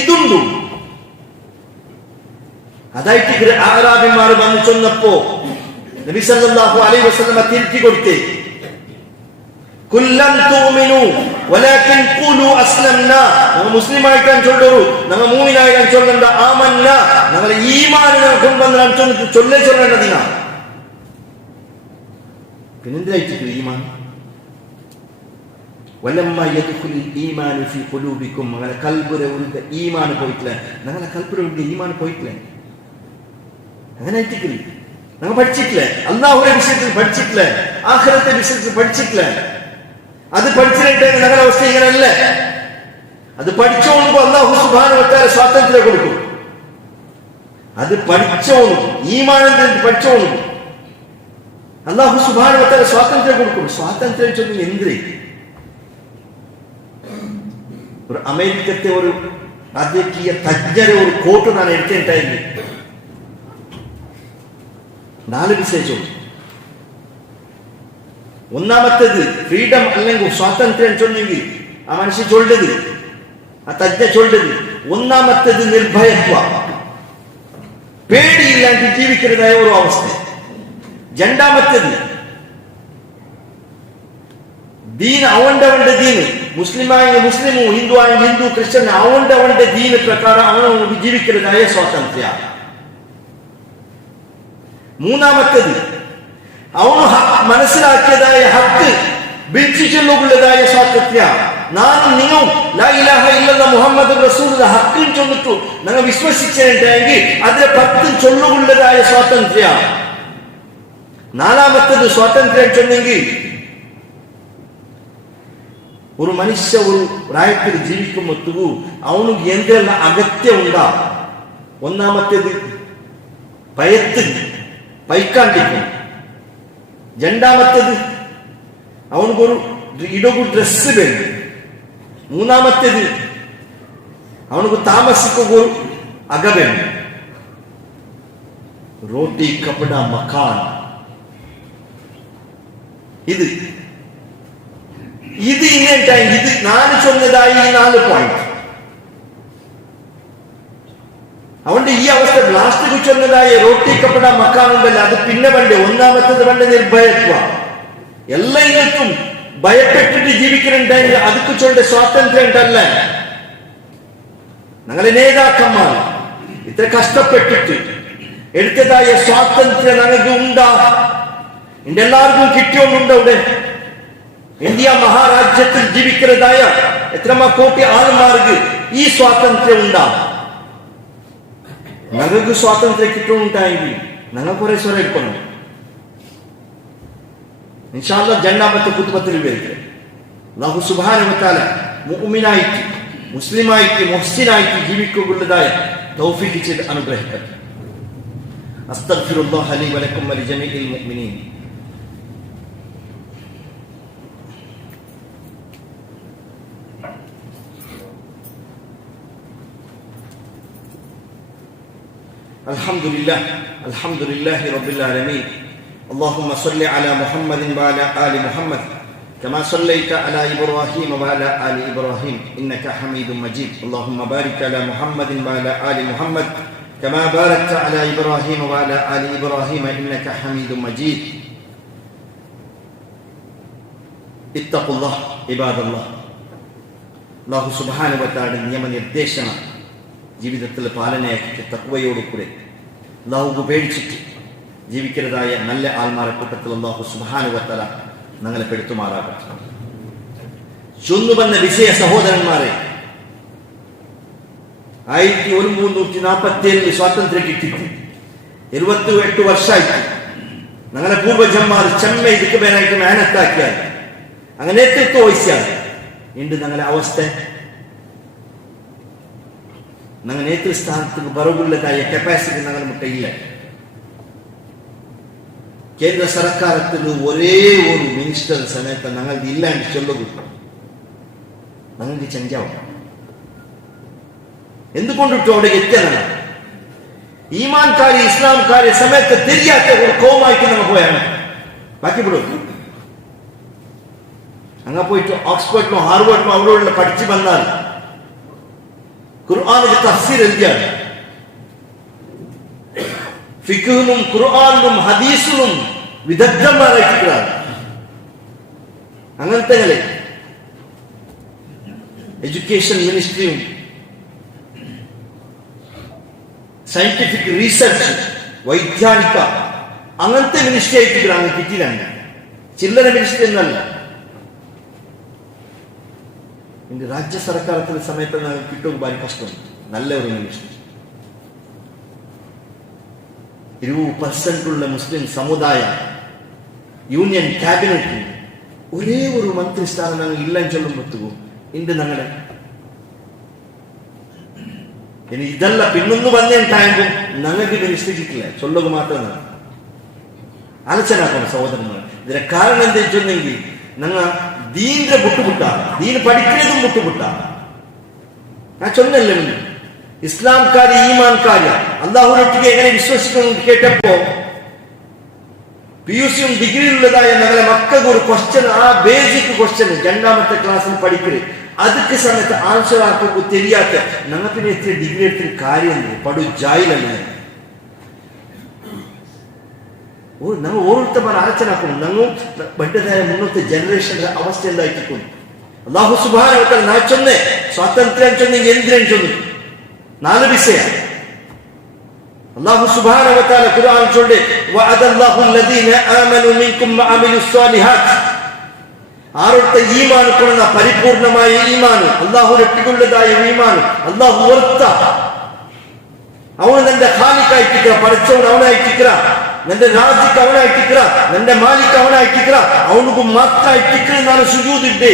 ഇതുണ്ട്. അതായിട്ട് അറാബിമാർ വന്ന് ചൊന്നപ്പോ നബി സല്ലല്ലാഹു അലൈഹി വസല്ലം തിരുത്തി കൊടുത്തേ കുല്ലം തുമിനു വലാകിൻ ഖുലു അസ്ലംനാ നമ്മൾ മുസ്ലിമായിട്ടാണ് ചൊല്ലൂ, നമ്മൾ മൂമിനായിട്ടാണ് ചൊല്ലണ്ട. ആമന്ന നമ്മൾ ഈമാനിനെ കൊണ്ടുവന്നാണ് ചൊല്ലേണ്ടതിനാ. പിന്നെന്തായിട്ട് ഈമാൻ വലമ്മ യദ്ഖുലുൽ ഈമാനു ഫീ ഖുലൂബികും അങ്ങനെ കൽബിലെ ഉള്ള ഈമാൻ പോയിട്ടില്ല. ഞങ്ങളെ കൽബിലെ ഉള്ള ഈമാൻ പോയിട്ടില്ല. അങ്ങനെ ഞങ്ങൾ പഠിച്ചിട്ടില്ല, അല്ലാഹുവിന്റെ വിഷയത്തിൽ പഠിച്ചിട്ടില്ല, ആഖിറത്തെ വിഷയത്തിൽ പഠിച്ചിട്ടില്ല. അത് പഠിച്ചിട്ട് ഞങ്ങളുടെ അവസ്ഥ ഇങ്ങനെയല്ല. അത് പഠിച്ചോളുമ്പോ അല്ലാഹു സുബ്ഹാനഹു വ തആല സ്വാതന്ത്ര്യം കൊടുക്കും. അത് പഠിച്ചോളും ഈമാനിൽ പഠിച്ചോളും അല്ലാഹു സുബ്ഹാനഹു വ തആല സ്വാതന്ത്ര്യം കൊടുക്കും. സ്വാതന്ത്ര്യം ചൊല്ലി എന്തിന് ഒരു അമേരിക്കത്തെ ഒരു രാജകീയ തജ്ഞരെ ഒരു കോട്ട് ഞാൻ എടുത്തിട്ടായിരുന്നു. 4 വിശേഷം. ഒന്നാമത്തേത് ഫ്രീഡം അല്ലെങ്കിൽ സ്വാതന്ത്ര്യം ചൊല്ലെങ്കിൽ ആ മനുഷ്യൻ ചൊല്ലത്, ആ തജ്ഞ ചൊല്ലത്. ഒന്നാമത്തേത് നിർഭയത്വ, പേടിയില്ലാണ്ട് ജീവിക്കുന്നതായ ഒരു അവസ്ഥ. രണ്ടാമത്തേത് ദീൻ അവന്റെ ദീന്, മുസ്ലിമായെങ്കിൽ മുസ്ലിമു, ഹിന്ദു ആയെങ്കിൽ ഹിന്ദു, ക്രിസ്ത്യൻ അവന്റെ ദീന് പ്രകാരം അവൻ ജീവിക്കുന്നതായ സ്വാതന്ത്ര്യ. മൂന്നാമത്തേത് അവನು മനസ്സിലാക്കിയതായ ഹക്ക് വിളിച്ചു ചൊല്ലുള്ളതായ സ്വാതന്ത്ര്യ ನಾನು ನೀವು ಲಾ ಇಲಾಹ ಇಲ್ಲಲ್ಲ മുഹമ്മദ് റസൂലുള്ള ഹക്കിൻ ചൊല്ലിട്ടു നിങ്ങൾ വിശ്വസിച്ചെങ്കിൽ അതിലെ 10 ചൊല്ലുള്ളതായ സ്വാതന്ത്ര്യ നാലാമത്തേത് സ്വാതന്ത്ര്യം ചൊന്നെങ്കിൽ ഒരു മനുഷ്യ ഒരു പ്രായത്തിൽ ജീവിക്കുമ്പോൾ അവനുക്ക് എന്തെല്ലാം അഗത്യം ഉണ്ടാ ഒന്നാമത്തേത് ഭയത്തിൽ പൈക്കാണ്ടിരിക്കും രണ്ടാമത്തേത് അവനക്കൊരു ഇടകു ഡ്രസ് വേണം മൂന്നാമത്തേത് അവനക്ക് താമസിക്കുക ഒരു അക വേണം റോട്ടി കപ്പട മക്കാൻ ഇത് ഇങ്ങനെയായി ഇത് നാല് ചൊന്നതായി ഈ 4 പോയിന്റ് അവന്റെ ഈ അവസ്ഥ ലാസ്റ്റ് ചൊന്നതായ റോട്ടി കപ്പട മക്കാൻ ഉണ്ടല്ലോ അത് പിന്നെ പണ്ട് ഒന്നാമത്തേത് പണ്ട് നിർഭയത്വ എല്ലാവർക്കും ഭയപ്പെട്ടിട്ട് ജീവിക്കുന്നുണ്ടെങ്കിൽ അതുക്ക് ചൊല്ലുന്ന സ്വാതന്ത്ര്യം ഉണ്ടല്ല ഞങ്ങളെ നേതാക്കന്മാർ ഇത്ര കഷ്ടപ്പെട്ടിട്ട് എടുത്തതായ സ്വാതന്ത്ര്യം ഞങ്ങൾക്ക് ഉണ്ടാ എന്റെ എല്ലാവർക്കും കിട്ടിയൊന്നുണ്ട് അവിടെ ഇന്ത്യ മഹാരാജ്യത്തിൽ ജീവിക്കുന്നതായ എത്ര കോടി ആൾമാർക്ക് ഈ സ്വാതന്ത്ര്യം ഉണ്ടാ ഞങ്ങൾക്ക് സ്വാതന്ത്ര്യം കിട്ടുന്നുണ്ടായെങ്കിൽ ഞങ്ങൾ കുറെ സ്വരം എടുക്കണം ഇൻഷാല്ലാ രണ്ടാമത്തെ കുത്തുബത്തിൽ വരും അല്ലാഹു സുബ്ഹാനഹു വ തആല മുഅ്മിനായിട്ട് മുസ്ലിമായിട്ട് മുഹ്സിനായിട്ട് ജീവിക്കുകയുള്ളതായ തൗഫീഖ് ചെയ്ത് അനുഗ്രഹിക്കട്ടെ. അസ്തഗ്ഫിറുല്ലാഹ ലി വലക്കും വലിജമീഇൽ മുഅ്മിനീൻ. അൽഹംദുലില്ലാഹി റബ്ബിൽ ആലമീൻ. اللهم صل على محمد وعلى آل محمد كما صليت على إبراهيم وعلى آل إبراهيم إنك حميد مجيد. اللهم بارك على محمد وعلى آل محمد كما باركت على إبراهيم وعلى آل إبراهيم إنك حميد مجيد. اتقوا الله عباد الله. الله سبحانه وتعالى നിയമ നിർദ്ദേശന ജീവിതത്തിൽ പാലനയാക്കി തഖ്വയോടുകൂടെ അല്ലാഹുവെ പേടിച്ചിട്ട് ജീവിക്കുന്നതായ നല്ല ആൾമാരെ കൂട്ടത്തിൽ അല്ലാഹു സുബ്ഹാനഹു വ തആല ഞങ്ങളെ പെടുത്തുമാറാകട്ടെ. ചൊന്നു വന്ന വിജയ സഹോദരന്മാരെ, 1347 സ്വാതന്ത്ര്യം കിട്ടിയിട്ട് 78 വർഷമായിട്ട് ഞങ്ങളെ പൂർവജന്മാർ ചെമ്മ ഇതൊക്കെ വേനായിട്ട് മേനത്താക്കിയാൽ അങ്ങനെ നേതൃത്വം വഹിച്ചാൽ ഇണ്ട് ഞങ്ങളെ അവസ്ഥ. ഞങ്ങൾ നേതൃസ്ഥാനത്തിന് ബറവുള്ളതായ കപ്പാസിറ്റി ഞങ്ങൾ മുട്ടയില്ല. കേന്ദ്ര സർക്കാരത്തിൽ ഒരേ ഒരു മിനിസ്റ്റർ സമയത്ത് ഞങ്ങൾക്ക് ഇല്ല എന്ന് ചൊല്ലുക ഞങ്ങൾക്ക് ചെഞ്ചാവും. എന്തുകൊണ്ടിട്ടും അവിടെ എത്തിയതാണ് ഈമാൻകാരി ഇസ്ലാംകാരി സമയത്ത് തിരിയാത്ത ഒരു കോമായിട്ട് നമ്മൾ പോയാണ് ബാക്കി വിടും. അങ്ങ് പോയിട്ട് ഓക്സ്ഫോർഡിനോ ഹാർവേർഡിനോ അവിടെ പഠിച്ചു വന്നാൽ ഖുർആനിന്റെ തഫ്സീർ എഴുതിയാണ്. ഫിഖ്ഹിലും ഖുർആനിലും ഹദീസിലും വിദഗ്ധന്മാരായിരിക്കുകയാണ്. അങ്ങനത്തെ എഡ്യൂക്കേഷൻ മിനിസ്ട്രിയും സയന്റിഫിക് റിസർച്ച് വൈജ്ഞാനിക അങ്ങനത്തെ മിനിസ്ട്രി ആയിട്ട് കിട്ടിയിലാണ്. ചില്ലറ മിനിസ്ട്രി എന്നല്ല. ഇന്ന് രാജ്യ സർക്കാരത്തിന്റെ സമയത്ത് കിട്ടുക ഭാരി കഷ്ടം. നല്ല ഒരു മിനിസ്ട്രി 20% ഉള്ള മുസ്ലിം സമുദായ യൂണിയൻ ക്യാബിനറ്റിൽ ഒരേ ഒരു മന്ത്രിസ്ഥാനം ഞങ്ങൾ ഇല്ലെന്ന് ചൊല്ലുമ്പോഴത്തേക്കും ഇന്ന് ഞങ്ങളെ ഇനി ഇതല്ല പിന്നൊന്ന് വന്നേണ്ടായെങ്കിൽ ഞങ്ങൾക്ക് മിനിസ്ട്രി കിട്ടില്ല. ചൊല്ലുക മാത്രമാണ് ആലോചനാക്കണം സഹോദരന്മാർ. ഇതിന്റെ കാരണം എന്താ വെച്ചെങ്കിൽ ഞങ്ങൾ ദീനിന്റെ മുട്ടുമുട്ടാണ്, ദീൻ പഠിക്കുന്നതും മുട്ടുമുട്ടാണ്. ഞാൻ ചൊന്നല്ലേ ഇസ്ലാംകാരി ഈമാൻകാരി അല്ലാഹുവിനൊട്ടിಗೆ എങ്ങനെ വിശ്വസിക്കണം കേട്ടപ്പോ PUCയും ഡിഗ്രിയിലുള്ളതായ ഞങ്ങളെ മക്കൾക്ക് ഒരു ക്വസ്റ്റ്യൻ, ആ ബേസിക് ക്വസ്റ്റ്യൻ 2ാമത്തെ ക്ലാസ്സിൽ പഠിക്കരുത്. അതൊക്കെ സമയത്ത് ആൻസർ ആക്കുമ്പോൾ தெரியாത്ത ഞങ്ങൾ പിന്നെ എത്ര ഡിഗ്രി എടുത്തിട്ട് കാര്യമില്ല, പടു ജായിലല്ല. ഞങ്ങൾ ഓരോരുത്തർ ആലോചനാക്കണം. ഞങ്ങൾ ബഡ്ഡതായ മുന്നത്തെ ജനറേഷന്റെ അവസ്ഥ എന്തായിരിക്കും. അല്ലാഹു സുബ്ഹാനഹു വ തആല ഞാൻ ചൊന്നേ സ്വാതന്ത്ര്യം ചൊന്നെങ്കിൽ എന്തിനും ചൊന്നു 4 വിഷയ. അല്ലാഹു സുബ്ഹാനഹു വ തആല ഖുർആൻ ചൊല്ലെ വഅദല്ലാഹു അല്ലദീന ആമനു മിൻകും വഅമിലുസ് സാലിഹാത്ത് ആരുടെ ഈമാൻ കൊണ്ട പരിപൂർണമായ ഈമാൻ അല്ലാഹുവിനൊട്ടിയുള്ളതായ ഈമാൻ അല്ലാഹു ഓർത്ത അവൻ നിന്റെ ഖാലിഖായിട്ടിക്കറ പടച്ചവൻ അവനായിട്ടിക്കറ നിന്റെ രാജിക്ക് അവനായിട്ടിക്കറ നിന്റെ മാലിക് അവനായിട്ടിക്കറ അവനുക്ക് മാത്രായിട്ടിക്കറ ನಾನು സുജൂദിದ್ದೆ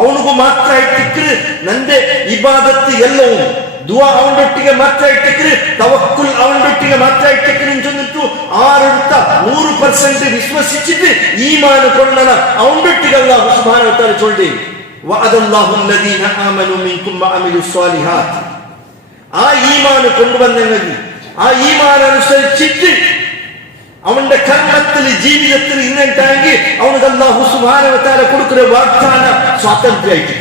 ಅವನಿಗೂ ಮಾತ್ರ ಇಟ್ಟಿಕ್ರೆ ನಂದೆ ಇಬಾದತ್ತು ಎಲ್ಲವೂ ದುವಾ ಅವನೊಟ್ಟಿಗೆ ಮಾತ್ರ ಇಟ್ಟಿಕ್ರೆ ತವಕ್ಕುಲ್ ಅವನೊಟ್ಟಿಗೆ ಮಾತ್ರ ಇಟ್ಟಿಕ್ರೆ ಅಂಚೊಂದಿತ್ತು 100% ವಿಶ್ವಸಿಸಿದ್ದು ಈಮಾನು ಕೊಂಡನ ಅವನೊಟ್ಟಿಗೆ ಅಲ್ಲಾಹು ಸುಬ್ಹಾನಹು ವ ತಆಲ ಚೊಲ್ದೆ ವಅದಲ್ಲಾಹು ಅಲ್ಲದೀನ ಆಮನು ಮಿನ್ಕುಂ ವಅಮಿಲುಸ್ ಸಾಲಿಹಾತ್ ആ ഈമാൻ കൊണ്ടുവന്നെങ്കിൽ ആ ഈമാൻ അനുസരിച്ചിട്ട് അവന്റെ കർമ്മത്തിൽ ജീവിതത്തിൽ ഇന്നുണ്ടായെങ്കിൽ അവനക്ക് അല്ലാഹു സുബ്ഹാനഹു വ തആല കൊടുക്കുന്ന വാഗ്ദാന സ്വാതന്ത്ര്യമായിട്ട്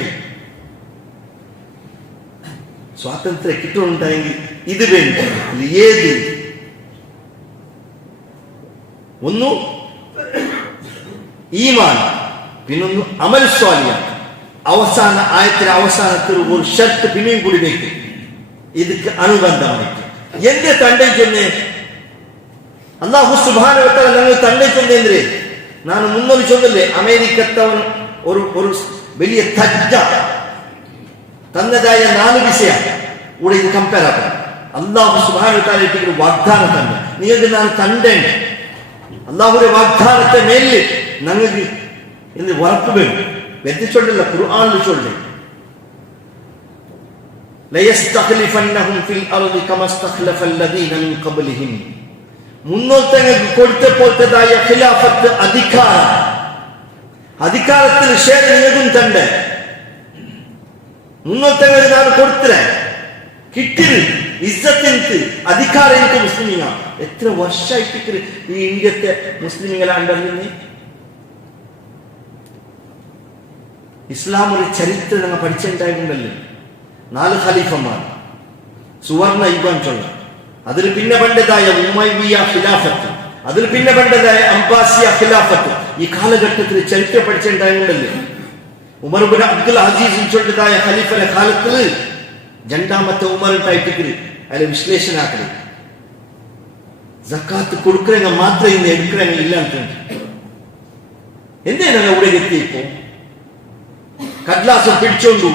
സ്വാതന്ത്ര്യം കിട്ടുന്നുണ്ടായെങ്കിൽ ഇത് വേണ്ട ഏത് ഒന്ന് ഈമാൻ പിന്നൊന്ന് അമൽ സ്വാലിഹാത്ത് അവസാന ആയത്തിലെ അവസാനത്തിൽ ഒരു ഷർത്ത് പിന്നെയും കൂടി വയ്ക്കും ಇದಕ್ಕೆ ಅನುಬಂಧವಾಯಿತು ಎಂದೇ ತಂದೆ ಚೆನ್ನೆ ಅಲ್ಲಾಹು ಸುಬ್ಹಾನಹು ವ ತಆಲ ನನಗೆ ತಂದೆ ಚೆನ್ನೆ ಅಂದ್ರೆ ನಾನು ಮುನ್ನೊಂದು ಚೊಲ್ಲಲೆ ಅಮೆರಿಕತ್ತವನು ഒരു വലിയ തജ്ജ തന്നതായ 4 വിഷയ കൂടെ ഇത് കമ്പയർ ആക്കാം അല്ലാഹു സുബ്ഹാനഹു വ തആല ഇട്ടിരിക്കുന്ന വാഗ്ദാനം തന്നെ നിങ്ങൾക്ക് ഞാൻ തണ്ടേ അല്ലാഹുവിന്റെ വാഗ്ദാനത്തെ മേലിൽ നിങ്ങൾക്ക് എന്ന് ഉറപ്പ് വേണം വ്യക്തിച്ചൊല്ലല്ല ഖുർആനിൽ ചൊല്ലേ ലയസ്തഖ്ലിഫന്നഹും ഫിൽ അർളി കമാ ഇസ്തഖ്ലഫ അല്ലദീന മിൻ ഖബ്ലിഹിം മുന്നോട്ടങ്ങൾക്ക് കൊടുത്തപ്പോഴത്തേതായ ഖിലാഫത്ത് അധികാരത്തിൽ ഷെയർ നിങ്ങൾക്കും തന്നെ മുന്നോട്ടങ്ങൾ ഞാൻ കൊടുത്തേ കിട്ടിയത് ഇസ്സത്തിൻക്ക് അധികാരം എനിക്ക് മുസ്ലിമീങ്ങ എത്ര വർഷമായിട്ട് ഈ ഇന്ത്യത്തെ മുസ്ലിമീങ്ങളെ അണ്ടറിഞ്ഞ് ഇസ്ലാം ഒരു ചരിത്രം ഞങ്ങൾ പഠിച്ചിട്ടുണ്ടായിട്ടുണ്ടല്ലോ 4 ഖലീഫമാർ സുവർണ യുഗം ചൊല്ല അതിൽ പിന്നെ പണ്ടതായ ഉമയ്യ ഖിലാഫത്ത് അതിൽ പിന്നെ പണ്ടതായ അബ്ബാസിയ ഖിലാഫത്ത് ഈ കാലഘട്ടത്തിൽ ചരിത്രം പഠിച്ചിട്ടുണ്ടായിട്ടുണ്ടല്ലോ ഉമർ ഇബ്നു അബ്ദുൽ അസീസ് ചൊല്ലതായ ഖലീഫയുടെ കാലത്തിൽ രണ്ടാമത്തെ ഉമർ ഉണ്ടായിട്ട് അതിലെ വിശ്ലേഷണം ആക്കല് സക്കാത്ത് കൊടുക്കണമെങ്കിൽ മാത്രം ഇന്ന് എടുക്കണമെങ്കിൽ ഇല്ല എന്തിനാ ഇവിടെ എത്തിയപ്പോ കടലാസം പിടിച്ചോണ്ടു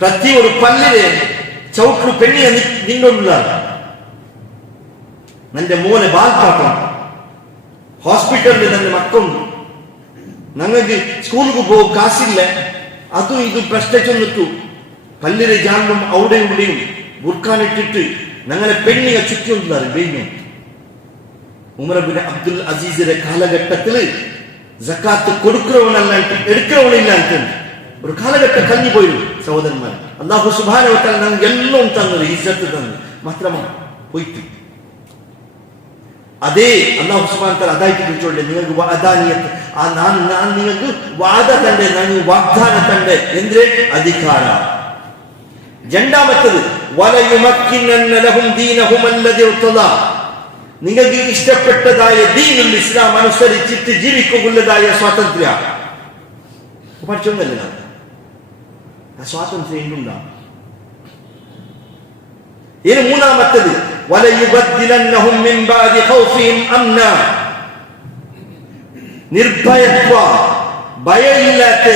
പ്രതി ഒരു പല്ലിലെ ചവിട്ടു പെണ്ണിയെ നിന്നോണ്ടുള്ള നിന്റെ മോനെ ബാൽപ്പാട്ടം ഹോസ്പിറ്റലിൽ നിന്റെ മക്കളുണ്ട് ഞങ്ങൾക്ക് സ്കൂളിൽ പോകും കാശില്ല അതും ഇതും പ്രശ്നിച്ചു പല്ലിലെ ജാനും അവിടെ ഇവിടെയും ബുർഖാനിട്ടിട്ട് ഞങ്ങളെ പെണ്ണിനെ ചുറ്റിക്കൊണ്ടുള്ളാറ് വെയ്യും ഉമർ ഇബ്നു അബ്ദുൽ അസീസിന്റെ കാലഘട്ടത്തിൽ സക്കാത്ത് കൊടുക്കുന്നവനല്ല എടുക്കുന്നവനില്ല ഒരു കാലഘട്ടം കഴിഞ്ഞു പോയിരുന്നു സഹോദരന്മാർ അല്ലാഹു സുബ്ഹാനഹു വ തആല നമുക്ക് എല്ലാം തന്നത് ഇസ്സത്ത് തന്നത് മാത്രമാണ് പോയിട്ട് അതേ അല്ലാഹു സുബ്ഹാനഹു വ തആല അതായിട്ട് വിളിച്ചോളെ നിങ്ങൾക്ക് വാദാനിയത്ത് ആ ഞാൻ നിങ്ങൾക്ക് വാദ തന്റെ നിങ്ങൾക്ക് വാഗ്ദാനം തന്റെ എന്തിനെ അധികാര രണ്ടാമത്തേത് വലയുമക്കിനന്ന ലഹും ദീനഹും അല്ലദി ഇർതദാ നിങ്ങൾക്ക് ഇഷ്ടപ്പെട്ടതായ ദീനുൽ ഇസ്ലാം അനുസരിച്ചിട്ട് ജീവിക്കുള്ളതായ സ്വാതന്ത്ര്യം പഠിച്ചൊന്നല്ല ആ സ്വാതന്ത്ര്യം എന്തുണ്ടാവും ഇനി മൂന്നാമത്തേത് വലയുബദ്ദിലന്നഹും മിൻ ബഅദി ഖൗഫിഹിം അംന നിർഭയത്വ ഭയമില്ലാത്ത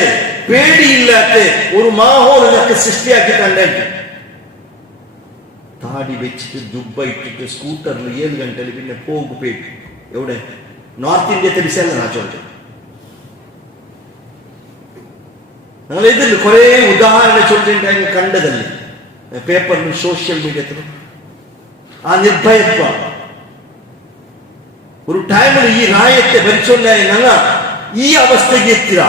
പേടിയില്ലാത്ത ഒരു മാഹോൾ ഒക്കെ സൃഷ്ടിയാക്കി തന്നെ താടി വെച്ചിട്ട് ജുബ്ബ ഇട്ടിട്ട് സ്കൂട്ടറിൽ 7 ഗಂಟೆയിൽ പിന്നെ പോകും എവിടെ നോർത്ത് ഇന്ത്യത്തെ വിഷയം ചോദിച്ചത് ഞങ്ങൾ ഇതിൽ കുറെ ഉദാഹരണം ചൊല്ലിണ്ടായി കണ്ടതല്ലേ പേപ്പറിലും സോഷ്യൽ മീഡിയത്തിലും ആ നിർഭയത്വ ഒരു ടൈമിൽ ഈ രാജ്യത്തെ ഭരിച്ചോണ്ടായ ഞങ്ങൾ ഈ അവസ്ഥയ്ക്ക് എത്തിയ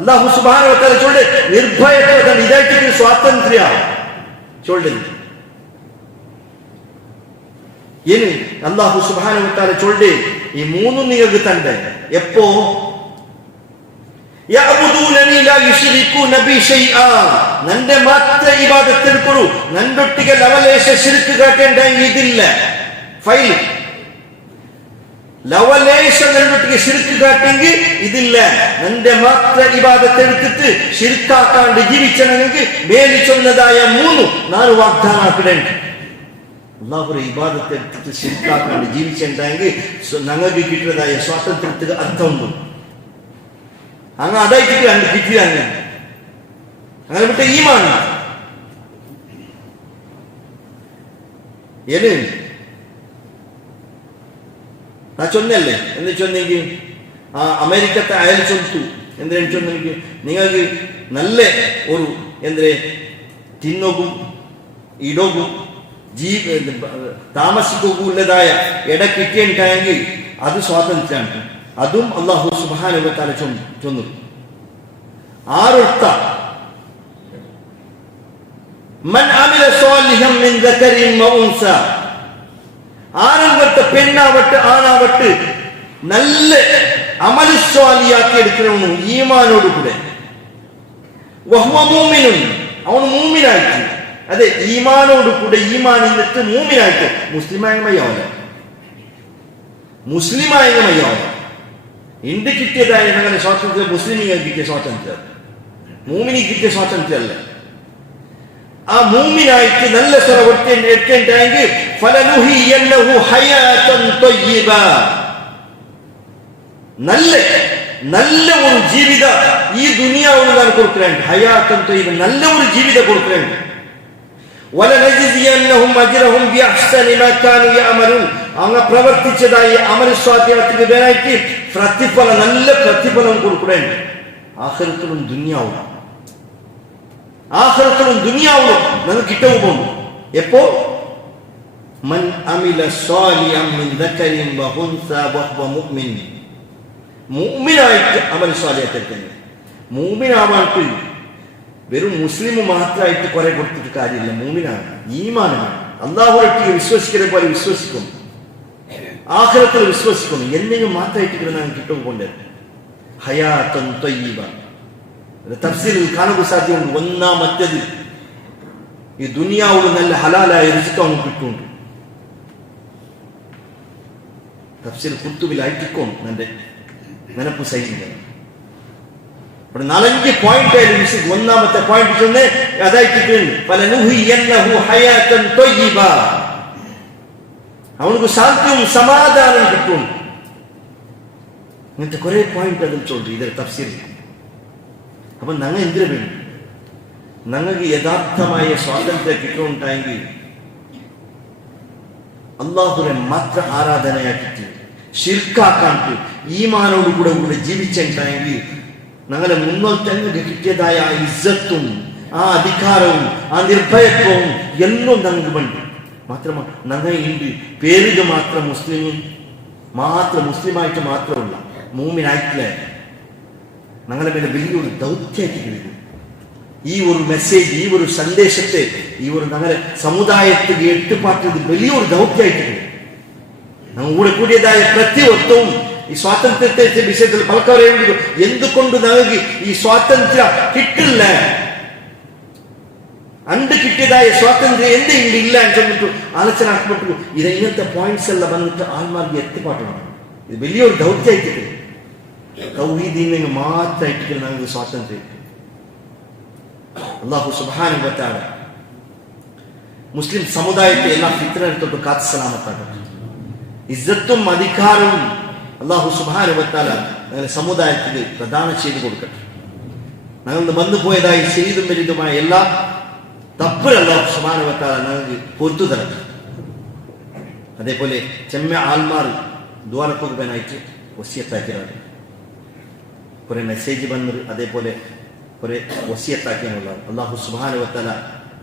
അല്ലാഹു സുബ്ഹാനഹു വ തആല ചൊല്ലെ നിർഭയത്വ ഇതായിട്ട് സ്വാതന്ത്ര്യ ചൊല്ലുന്നു ഇനി അല്ലാഹു സുബ്ഹാനഹു വ തആല ചൊല്ലെ ഈ മൂന്നും നിങ്ങൾക്ക് തന്റെ എപ്പോ യഅബുദൂനനി ലാ യുശ്രികൂന ബി ശൈആ നന്റെ മാത്രം ഇബാദത്ത് എടുക്കൂ നന്റൊട്ടിಗೆ ലവലേശ ശിർക്ക് കാട്ടേണ്ട ഇതില്ല ഫൈൽ ലവലേശ നന്റൊട്ടിಗೆ ശിർക്ക് കാട്ടെങ്കിൽ ഇതില്ല നന്റെ മാത്രം ഇബാദത്ത് എടുത്തിട്ട് ശിർക്കാക്കാണ്ട് ജീവിച്ചണെങ്കിൽ മേലി ചൊന്നതായ 3 4 വാഗ്ദാനം ആക്കണേ അള്ളാഹുടെ ഇബാദത്തെ എടുത്തിട്ട് ശിർക്കാക്കാണ്ട് ജീവിച്ചിട്ടുണ്ടെങ്കിൽ ഞങ്ങൾക്ക് കിട്ടിയതായ സ്വാതന്ത്ര്യത്തിന് അർത്ഥമുണ്ട്. അങ്ങ് അതായിട്ട് കണ്ട് കിട്ടിയ അങ്ങനെ വിട്ട ഈമാണ് ഏത് ನಾ ಚೊನ್ನೆಲ್ಲೇ ಎಂದು ಚೊನ್ನೆಗೆ ಅಮೆರಿಕത്തെ അയൽ ചൊല്ലിട്ടു എന്തിനാണ് ചൊന്നെങ്കിൽ നിങ്ങൾക്ക് നല്ല ഒരു എന്തിനെ തിന്നോകും ഇടോകും താമസിക്കുകയുള്ളതായ ഇട കിട്ടിയിട്ടുണ്ടെങ്കിൽ അത് സ്വാതന്ത്ര്യമാണ്. അതും അല്ലാഹു സുബ്ഹാനഹു വ തആല ചൊന്നു. ആറൊട്ട മൻ അമില സ്വാലിഹൻ മിൻ ദകരിൻ വ ഉൻസ, ആണാവട്ടെ പെണ്ണാവട്ടെ ആണാവട്ടെ നല്ല അമലുസ്വാലിയാക്കി എടുക്കണമെന്നു ഈമാനോട് കൂടെ. വഹുവ മൂമിനുൻ, അവൻ മൂമിനായിട്ട്, അതെ ഈമാനോട് കൂടെ ഈമാനിന്നിട്ട് മൂമിനായിട്ട് മുസ്ലിമായ മയ്യാവല, മുസ്ലിമായ മയ്യാവല. ഇന്ത്യ കിട്ടിയതായ ഞങ്ങളുടെ സ്വാതന്ത്ര്യം മുസ്ലിമികൾ കിട്ടിയ സ്വാതന്ത്ര്യം, മൂമിനി കിട്ടിയ സ്വാതന്ത്ര്യമല്ല. ആ മൂമിനായിട്ട് നല്ല സ്വരവട്ടെ എടുക്കേണ്ടെങ്കിൽ ഫലനുഹിയന്നഹു ഹയാതൻ ത്വയ്യിബ, നല്ല നല്ല ഒരു ജീവിത ഈ ദുനിയാവിൽ ഞാൻ കൊടുക്കുന്നുണ്ട്. ഹയാതൻ ത്വയ്യിബ, നല്ല ഒരു ജീവിതം കൊടുക്കുന്നുണ്ട്. വലനജിസിയന്നഹും അജ്റഹും ബിഅഹ്സനി മാ കാനൂ യഅമലൂൻ, അങ്ങ് പ്രവർത്തിച്ചതായി അമൽ സ്വാധ്യായത്തിന് വേണ്ടി പ്രതിഫലം, നല്ല പ്രതിഫലം കൊടുക്കുന്നുണ്ട്. ആഖിറത്തിലും ദുനിയാവിലും, ആഖിറത്തിലും ദുനിയാവിലും നമുക്ക് കിട്ടവും പോകുന്നു. എപ്പോ മൻ അമില സ്വാലിഹൻ മിൻ ദകരിൻ വ ഉൻസ വഹുവ മുഅ്മിൻ, മുഅ്മിനായിട്ട് അമൽ സ്വാലിഹത്തിന്. മുഅ്മിനാവാൻ വെറും മുസ്ലിം മാത്രമായിട്ട് കുറെ കൊടുത്തിട്ട് കാര്യമില്ല. മുഅ്മിനാണ്, ഈമാനാണ്, അല്ലാഹുവിനെ വിശ്വസിക്കുന്ന പോലെ വിശ്വസിക്കും, ആഖിറത്തിൽ വിശ്വസിക്കും. എന്തെങ്കിലും മാത്രമായിട്ട് നമുക്ക് കിട്ടവും കൊണ്ട് ഹയാതൻ ത്വയ്യിബ തഫ്സീറിൽ കാണുക സാധ്യമുണ്ട്. ഒന്നാമത്തേത് ഈ ദുനിയാവിൽ നല്ല ഹലാലായ രിസ്ക് അവന് കിട്ടുന്നുണ്ട്. തഫ്സീർ ഖുർത്തുബിൽ ആയിട്ടിക്കും എന്റെ നെനപ്പ് സഹിക്കുന്നത്. ഇവിടെ 4-5 പോയിന്റ് ആയിരുന്നു. ഒന്നാമത്തെ പോയിന്റ് ചെന്ന് അതായിട്ട് ഫലനുഹിയന്നഹു ഹയാതൻ ത്വയ്യിബ, അവനക്ക് ശാന്തിയും സമാധാനവും കിട്ടും. ഇങ്ങനത്തെ കുറെ പോയിന്റ് അതിൽ ചൊല്ലി ഇതിൽ തഫ്സീർ. അപ്പൊ ഞങ്ങൾ എന്തിനു വേണം? ഞങ്ങൾക്ക് യഥാർത്ഥമായ സ്വാതന്ത്ര്യം കിട്ടുന്നുണ്ടെങ്കിൽ അള്ളാഹുവിനെ മാത്ര ആരാധനയാക്കിട്ട് ശിർക്കാക്കാണ്ട് ഈമാനോട് കൂടെ കൂടെ ജീവിച്ചിട്ടുണ്ടെങ്കിൽ ഞങ്ങളെ മുന്നോട്ട് ഞങ്ങൾക്ക് കിട്ടിയതായ ആ ഇസ്സത്തും ആ അധികാരവും ആ നിർഭയത്വവും എല്ലാം ഞങ്ങൾക്ക് വേണ്ടി. മാത്രമല്ല ഞങ്ങൾ ഉണ്ട് പേരിന് മാത്രം മുസ്ലിമും മാത്രം മുസ്ലിമായിട്ട് മാത്രമല്ല മൂമിനായിട്ടില്ല. ഞങ്ങളെ മേലെ വലിയൊരു ദൗത്യമായിട്ട് കഴിയും. ഈ ഒരു മെസ്സേജ്, ഈ ഒരു സന്ദേശത്തെ ഈ ഒരു ഞങ്ങളെ സമുദായത്തിൽ എട്ടുപാറ്റത് വലിയൊരു ദൗത്യമായിട്ട് കഴിയും. ഞങ്ങൾ കൂടെ കൂടിയതായ പ്രത്യേകത്വവും ഈ സ്വാതന്ത്ര്യത്തെ വിഷയത്തിൽ പലക്കവരെ എന്തുകൊണ്ട് ഞങ്ങൾക്ക് ഈ സ്വാതന്ത്ര്യം കിട്ടില്ല, അണ്ട് കിട്ടിയതായ സ്വാതന്ത്ര്യം എന്തെങ്കിലും ഇല്ല എന്ന് ചൊല്ലിട്ടു ആലോചന ആക്കപ്പെട്ടു. ഇത് ഇങ്ങനത്തെ പോയിന്റ്സ് എല്ലാം വന്നിട്ട് ആൾമാർക്ക് എത്തിപ്പാട്ടണം. ഇത് വലിയൊരു ദൗത്യമായിട്ട് കഴിയും. തൗഹീദിനെ മാത്രമായിട്ട് ഞങ്ങൾക്ക് സ്വാതന്ത്ര്യം. അല്ലാഹു സുബ്ഹാനഹു വ തആല മുസ്ലിം സമുദായത്തെ എല്ലാ ഫിത്നയിൽ തൊട്ട് കാത്ത് സലാമത്താക്കട്ടെ. ഇസ്സത്തും അധികാരവും അല്ലാഹു സുബ്ഹാനഹു വ തആല ഞങ്ങളുടെ സമുദായത്തിന് പ്രദാനം ചെയ്തു കൊടുക്കട്ടെ. ഞങ്ങൾ വന്നു പോയതായി ചെയ്തും വലുതുമായ എല്ലാ തപ്പും അല്ലാഹു സുബ്ഹാനഹു വ തആല ഞങ്ങൾക്ക് പൊറുത്തു തരട്ടെ. അതേപോലെ ചെമ്മ ആൽമാർ ദ്വാരക്കൊടുക്കാനായിട്ട് വസിയത്താക്കിയാണ് കുറെ മെസ്സേജ് വന്നത്. അതേപോലെ കുറെ വസിയത്താക്കിയാനുള്ള അല്ലാഹു സുബ്ഹാനഹു വ തആല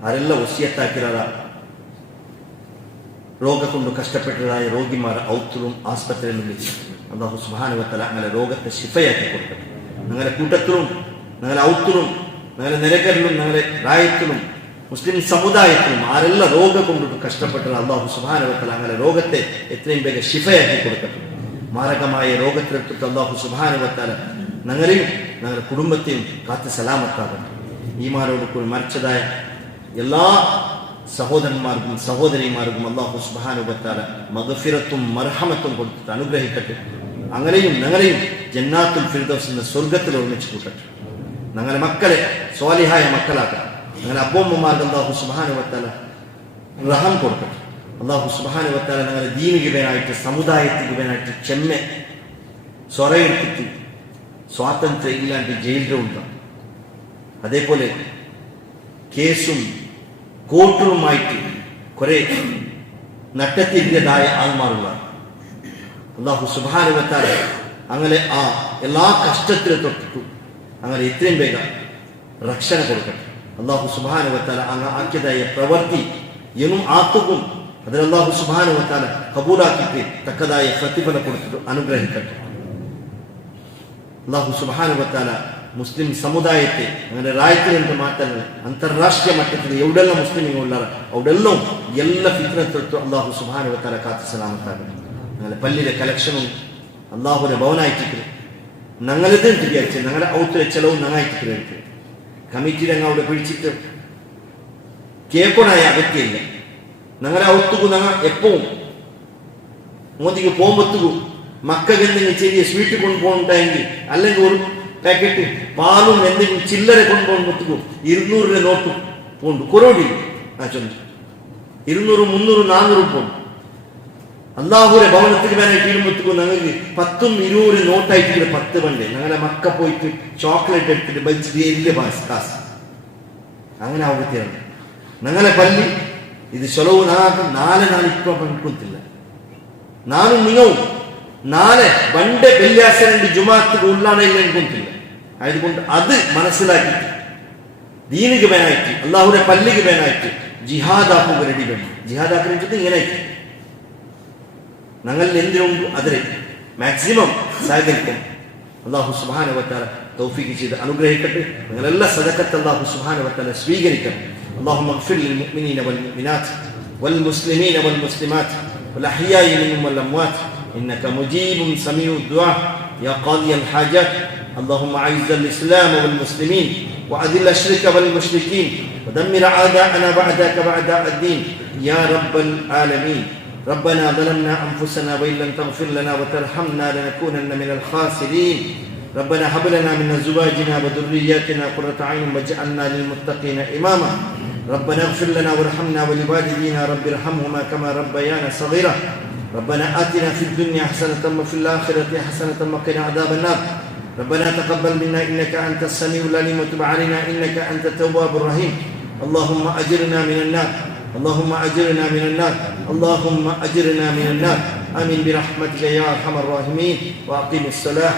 ആരെല്ലാം വസിയത്താക്കിയതാ രോഗ കൊണ്ട് കഷ്ടപ്പെട്ടതായ രോഗിമാർ ഔത്തലും ആസ്പത്രിയിലും വിളിച്ചു അല്ലാഹു സുബ്ഹാനഹു വ തആല അങ്ങനെ രോഗത്തെ ശിഫയാക്കി കൊടുക്കട്ടെ. ഞങ്ങളുടെ കൂട്ടത്തിലും ഞങ്ങളുടെ ഔത്തലും ഞങ്ങളുടെ നിരകരിലും ഞങ്ങളുടെ രായത്തിലും മുസ്ലിം സമുദായത്തിലും ആരെല്ലാം രോഗം കൊണ്ടിട്ട് കഷ്ടപ്പെട്ടത് അല്ലാഹു സുബ്ഹാനഹു വ തആല അങ്ങനെ രോഗത്തെ എത്രയും വേഗം ശിഫയാക്കി കൊടുക്കട്ടെ. മാരകമായ രോഗത്തിലെടുത്തിട്ട് അല്ലാഹു സുബ്ഹാനഹു വ തആല ഞങ്ങളെയും ഞങ്ങളുടെ കുടുംബത്തെയും കാത്ത് സലാമത്താകട്ടെ. ഈമാനോട് കൂടി മരിച്ചതായ എല്ലാ സഹോദരന്മാർക്കും സഹോദരിമാർക്കും അല്ലാഹു സുബ്ഹാനഹു വ തആല മഗ്ഫിറത്തും മർഹമത്തും കൊടുത്തിട്ട് അനുഗ്രഹിക്കട്ടെ. അങ്ങനെയും ഞങ്ങളെയും ജന്നാത്തുൽ ഫിർദൗസ് എന്ന സ്വർഗത്തിൽ ഒരുമിച്ച് കൂട്ടട്ടെ. ഞങ്ങളുടെ മക്കളെ സ്വാലിഹായ മക്കളാക്കട്ടെ. ഞങ്ങളുടെ അപ്പോമ്മമാർക്ക് അല്ലാഹു സുബ്ഹാനഹു വ തആല റഹം കൊടുക്കട്ടെ. അല്ലാഹു സുബ്ഹാനഹു വ തആല ഞങ്ങളുടെ ദീനിക്ക് വേനായിട്ട് സമുദായത്തിക്ക് വേനായിട്ട് ചെമ്മെ സ്വറയെടുത്തിട്ട് സ്വാതന്ത്ര്യം ഇല്ലാണ്ട് ജയിലിലുണ്ട്. അതേപോലെ കേസും കോർട്ടുമായിട്ട് കുറെ നട്ടത്തിൻ്റെതായ ആൾമാരുള്ള അല്ലാഹു സുബ്ഹാനഹു വ തആല അങ്ങനെ ആ എല്ലാ കഷ്ടത്തിലും തൊട്ടിട്ടു അങ്ങനെ എത്രയും വേഗം രക്ഷണ കൊടുക്കട്ടെ. അല്ലാഹു സുബ്ഹാനഹു വ തആല അങ്ങ് ആക്കിയതായ പ്രവൃത്തി എന്നും ആത്തുക്കും അതിൽ അല്ലാഹു സുബ്ഹാനഹു വ തആല കബൂലാക്കിയിട്ട് തക്കതായ പ്രതിഫലം കൊടുത്തിട്ട് അനുഗ്രഹിക്കട്ടെ. അല്ലാഹു സുബ്ഹാനഹു വ തആല മുസ്ലിം സമുദായത്തെ അങ്ങനെ ರಾಜ್ಯದಿಂದ ಮಾತಲ್ಲ ಅಂತಾರಾಷ್ಟ್ರೀಯ ಮಟ್ಟದಲ್ಲಿ ಎವಡೆಲ್ಲ ಮುಸ್ಲಿಮೀങ്ങളുള്ളಾರ ಅವಡೆಲ್ಲ ಎಲ್ಲ ಫಿತ್ನ ತೊಟ್ಟು ಅಲ್ಲಾಹು ಸುಬ್ಹಾನಹು ವ ತಆಲ ಕಾತು ಸಲಾಮತ್ತಾಗಲಿ. ഞങ്ങളെ പള്ളിയിലെ കളക്ഷനും അള്ളാഹുവിന്റെ ഭവനായിട്ടിരിക്കും ഞങ്ങളിത് വിചാരിച്ചു ഞങ്ങളുടെ ഔത്തിലെ ചെലവും ഞങ്ങളായിട്ടിരിക്കും കമ്മിറ്റി ഞങ്ങൾ അവിടെ പിടിച്ചിട്ട് കേൾക്കണായ അഗത്യമില്ല. ഞങ്ങളുടെ ഔത്തുക്കും ഞങ്ങൾ എപ്പവും മോദിക്ക് പോകുമ്പോഴത്തേക്കും മക്കൾക്ക് എന്തെങ്കിലും ചെറിയ സ്വീറ്റ് കൊണ്ടുപോകണ്ടായെങ്കിൽ അല്ലെങ്കിൽ ഒരു പാക്കറ്റ് പാലും എന്തെങ്കിലും ചില്ലറ കൊണ്ടുപോകുമ്പോഴത്തേക്കും 200 രൂപ നോട്ടും പോണ്ട് കൊറോടി ആ ചൊല്ലു 200 300 400 പോണ്ട്. അള്ളാഹുരെ ഭവനത്തിന് വേനായിട്ട് ഇടുമ്പോഴത്തേക്കും ഞങ്ങൾക്ക് 10 20 നോട്ടായിട്ട് 10 പണ്ട് ഞങ്ങളുടെ മക്ക പോയിട്ട് ചോക്ലേറ്റ് എടുത്തിട്ട് ബജ്ജിയ കാസ് അങ്ങനെ ആവുകയാണ്. ഞങ്ങളെ പള്ളി ഇത് ചെലവ് നാളെ ഇപ്പം പണിക്കൊത്തില്ല. നാനും നിങ്ങളും നാളെ പണ്ട് വെള്ളിയാഴ്ച ജുമാഅത്ത് ഉള്ളാണെങ്കിൽ എനിക്കൊത്തില്ല. അതുകൊണ്ട് അത് മനസ്സിലാക്കിയിട്ട് ദീനിക്ക് വേനായിട്ട് അള്ളാഹുരെ പള്ളിക്ക് വേനായിട്ട് ജിഹാദാക്കുക റെഡി വേണം. ജിഹാദാക്കുന്നത് ഇങ്ങനെ ഞങ്ങൾ എന്തിനുണ്ട് അതിനെ മാക്സിമം സഹകരിക്കും. അല്ലാഹു സുബ്ഹാനഹു വ തആല തൗഫീഖ് ചെയ്ത് അനുഗ്രഹിക്കട്ടെ. ഞങ്ങളെല്ലാ സദഖത്ത് അല്ലാഹു സുബ്ഹാനഹു വ തആല സ്വീകരിക്കണം. اللهم اغفر للمؤمنين والمؤمنات والمسلمين والمسلمات والأحياء منهم والأموات إنك مجيب سميع الدعاء يا قاضي الحاجات. اللهم أعز الإسلام والمسلمين وأذل الشرك والمشركين ودمر أعداءنا بعدك وأعداء الدين يا رب العالمين. ربنا ظلمنا أنفسنا وإن لم تغفر لنا وترحمنا لنكونن من الخاسرين. ربنا هب لنا من أزواجنا وذرياتنا قرة أعين واجعلنا للمتقين إماما. ربنا اغفر لنا وارحمنا ولوالدينا رب ارحمهما كما ربيانا صغيرا. ربنا آتنا في الدنيا حسنة وفي الآخرة حسنة وقنا عذاب النار. ربنا تقبل منا إنك أنت السميع العليم وتب علينا إنك أنت التواب الرحيم. اللهم أجرنا من النار اللهم أجرنا من النار اللهم أجرنا من النار. آمين برحمتك يا أرحم الراحمين. وأقم الصلاة.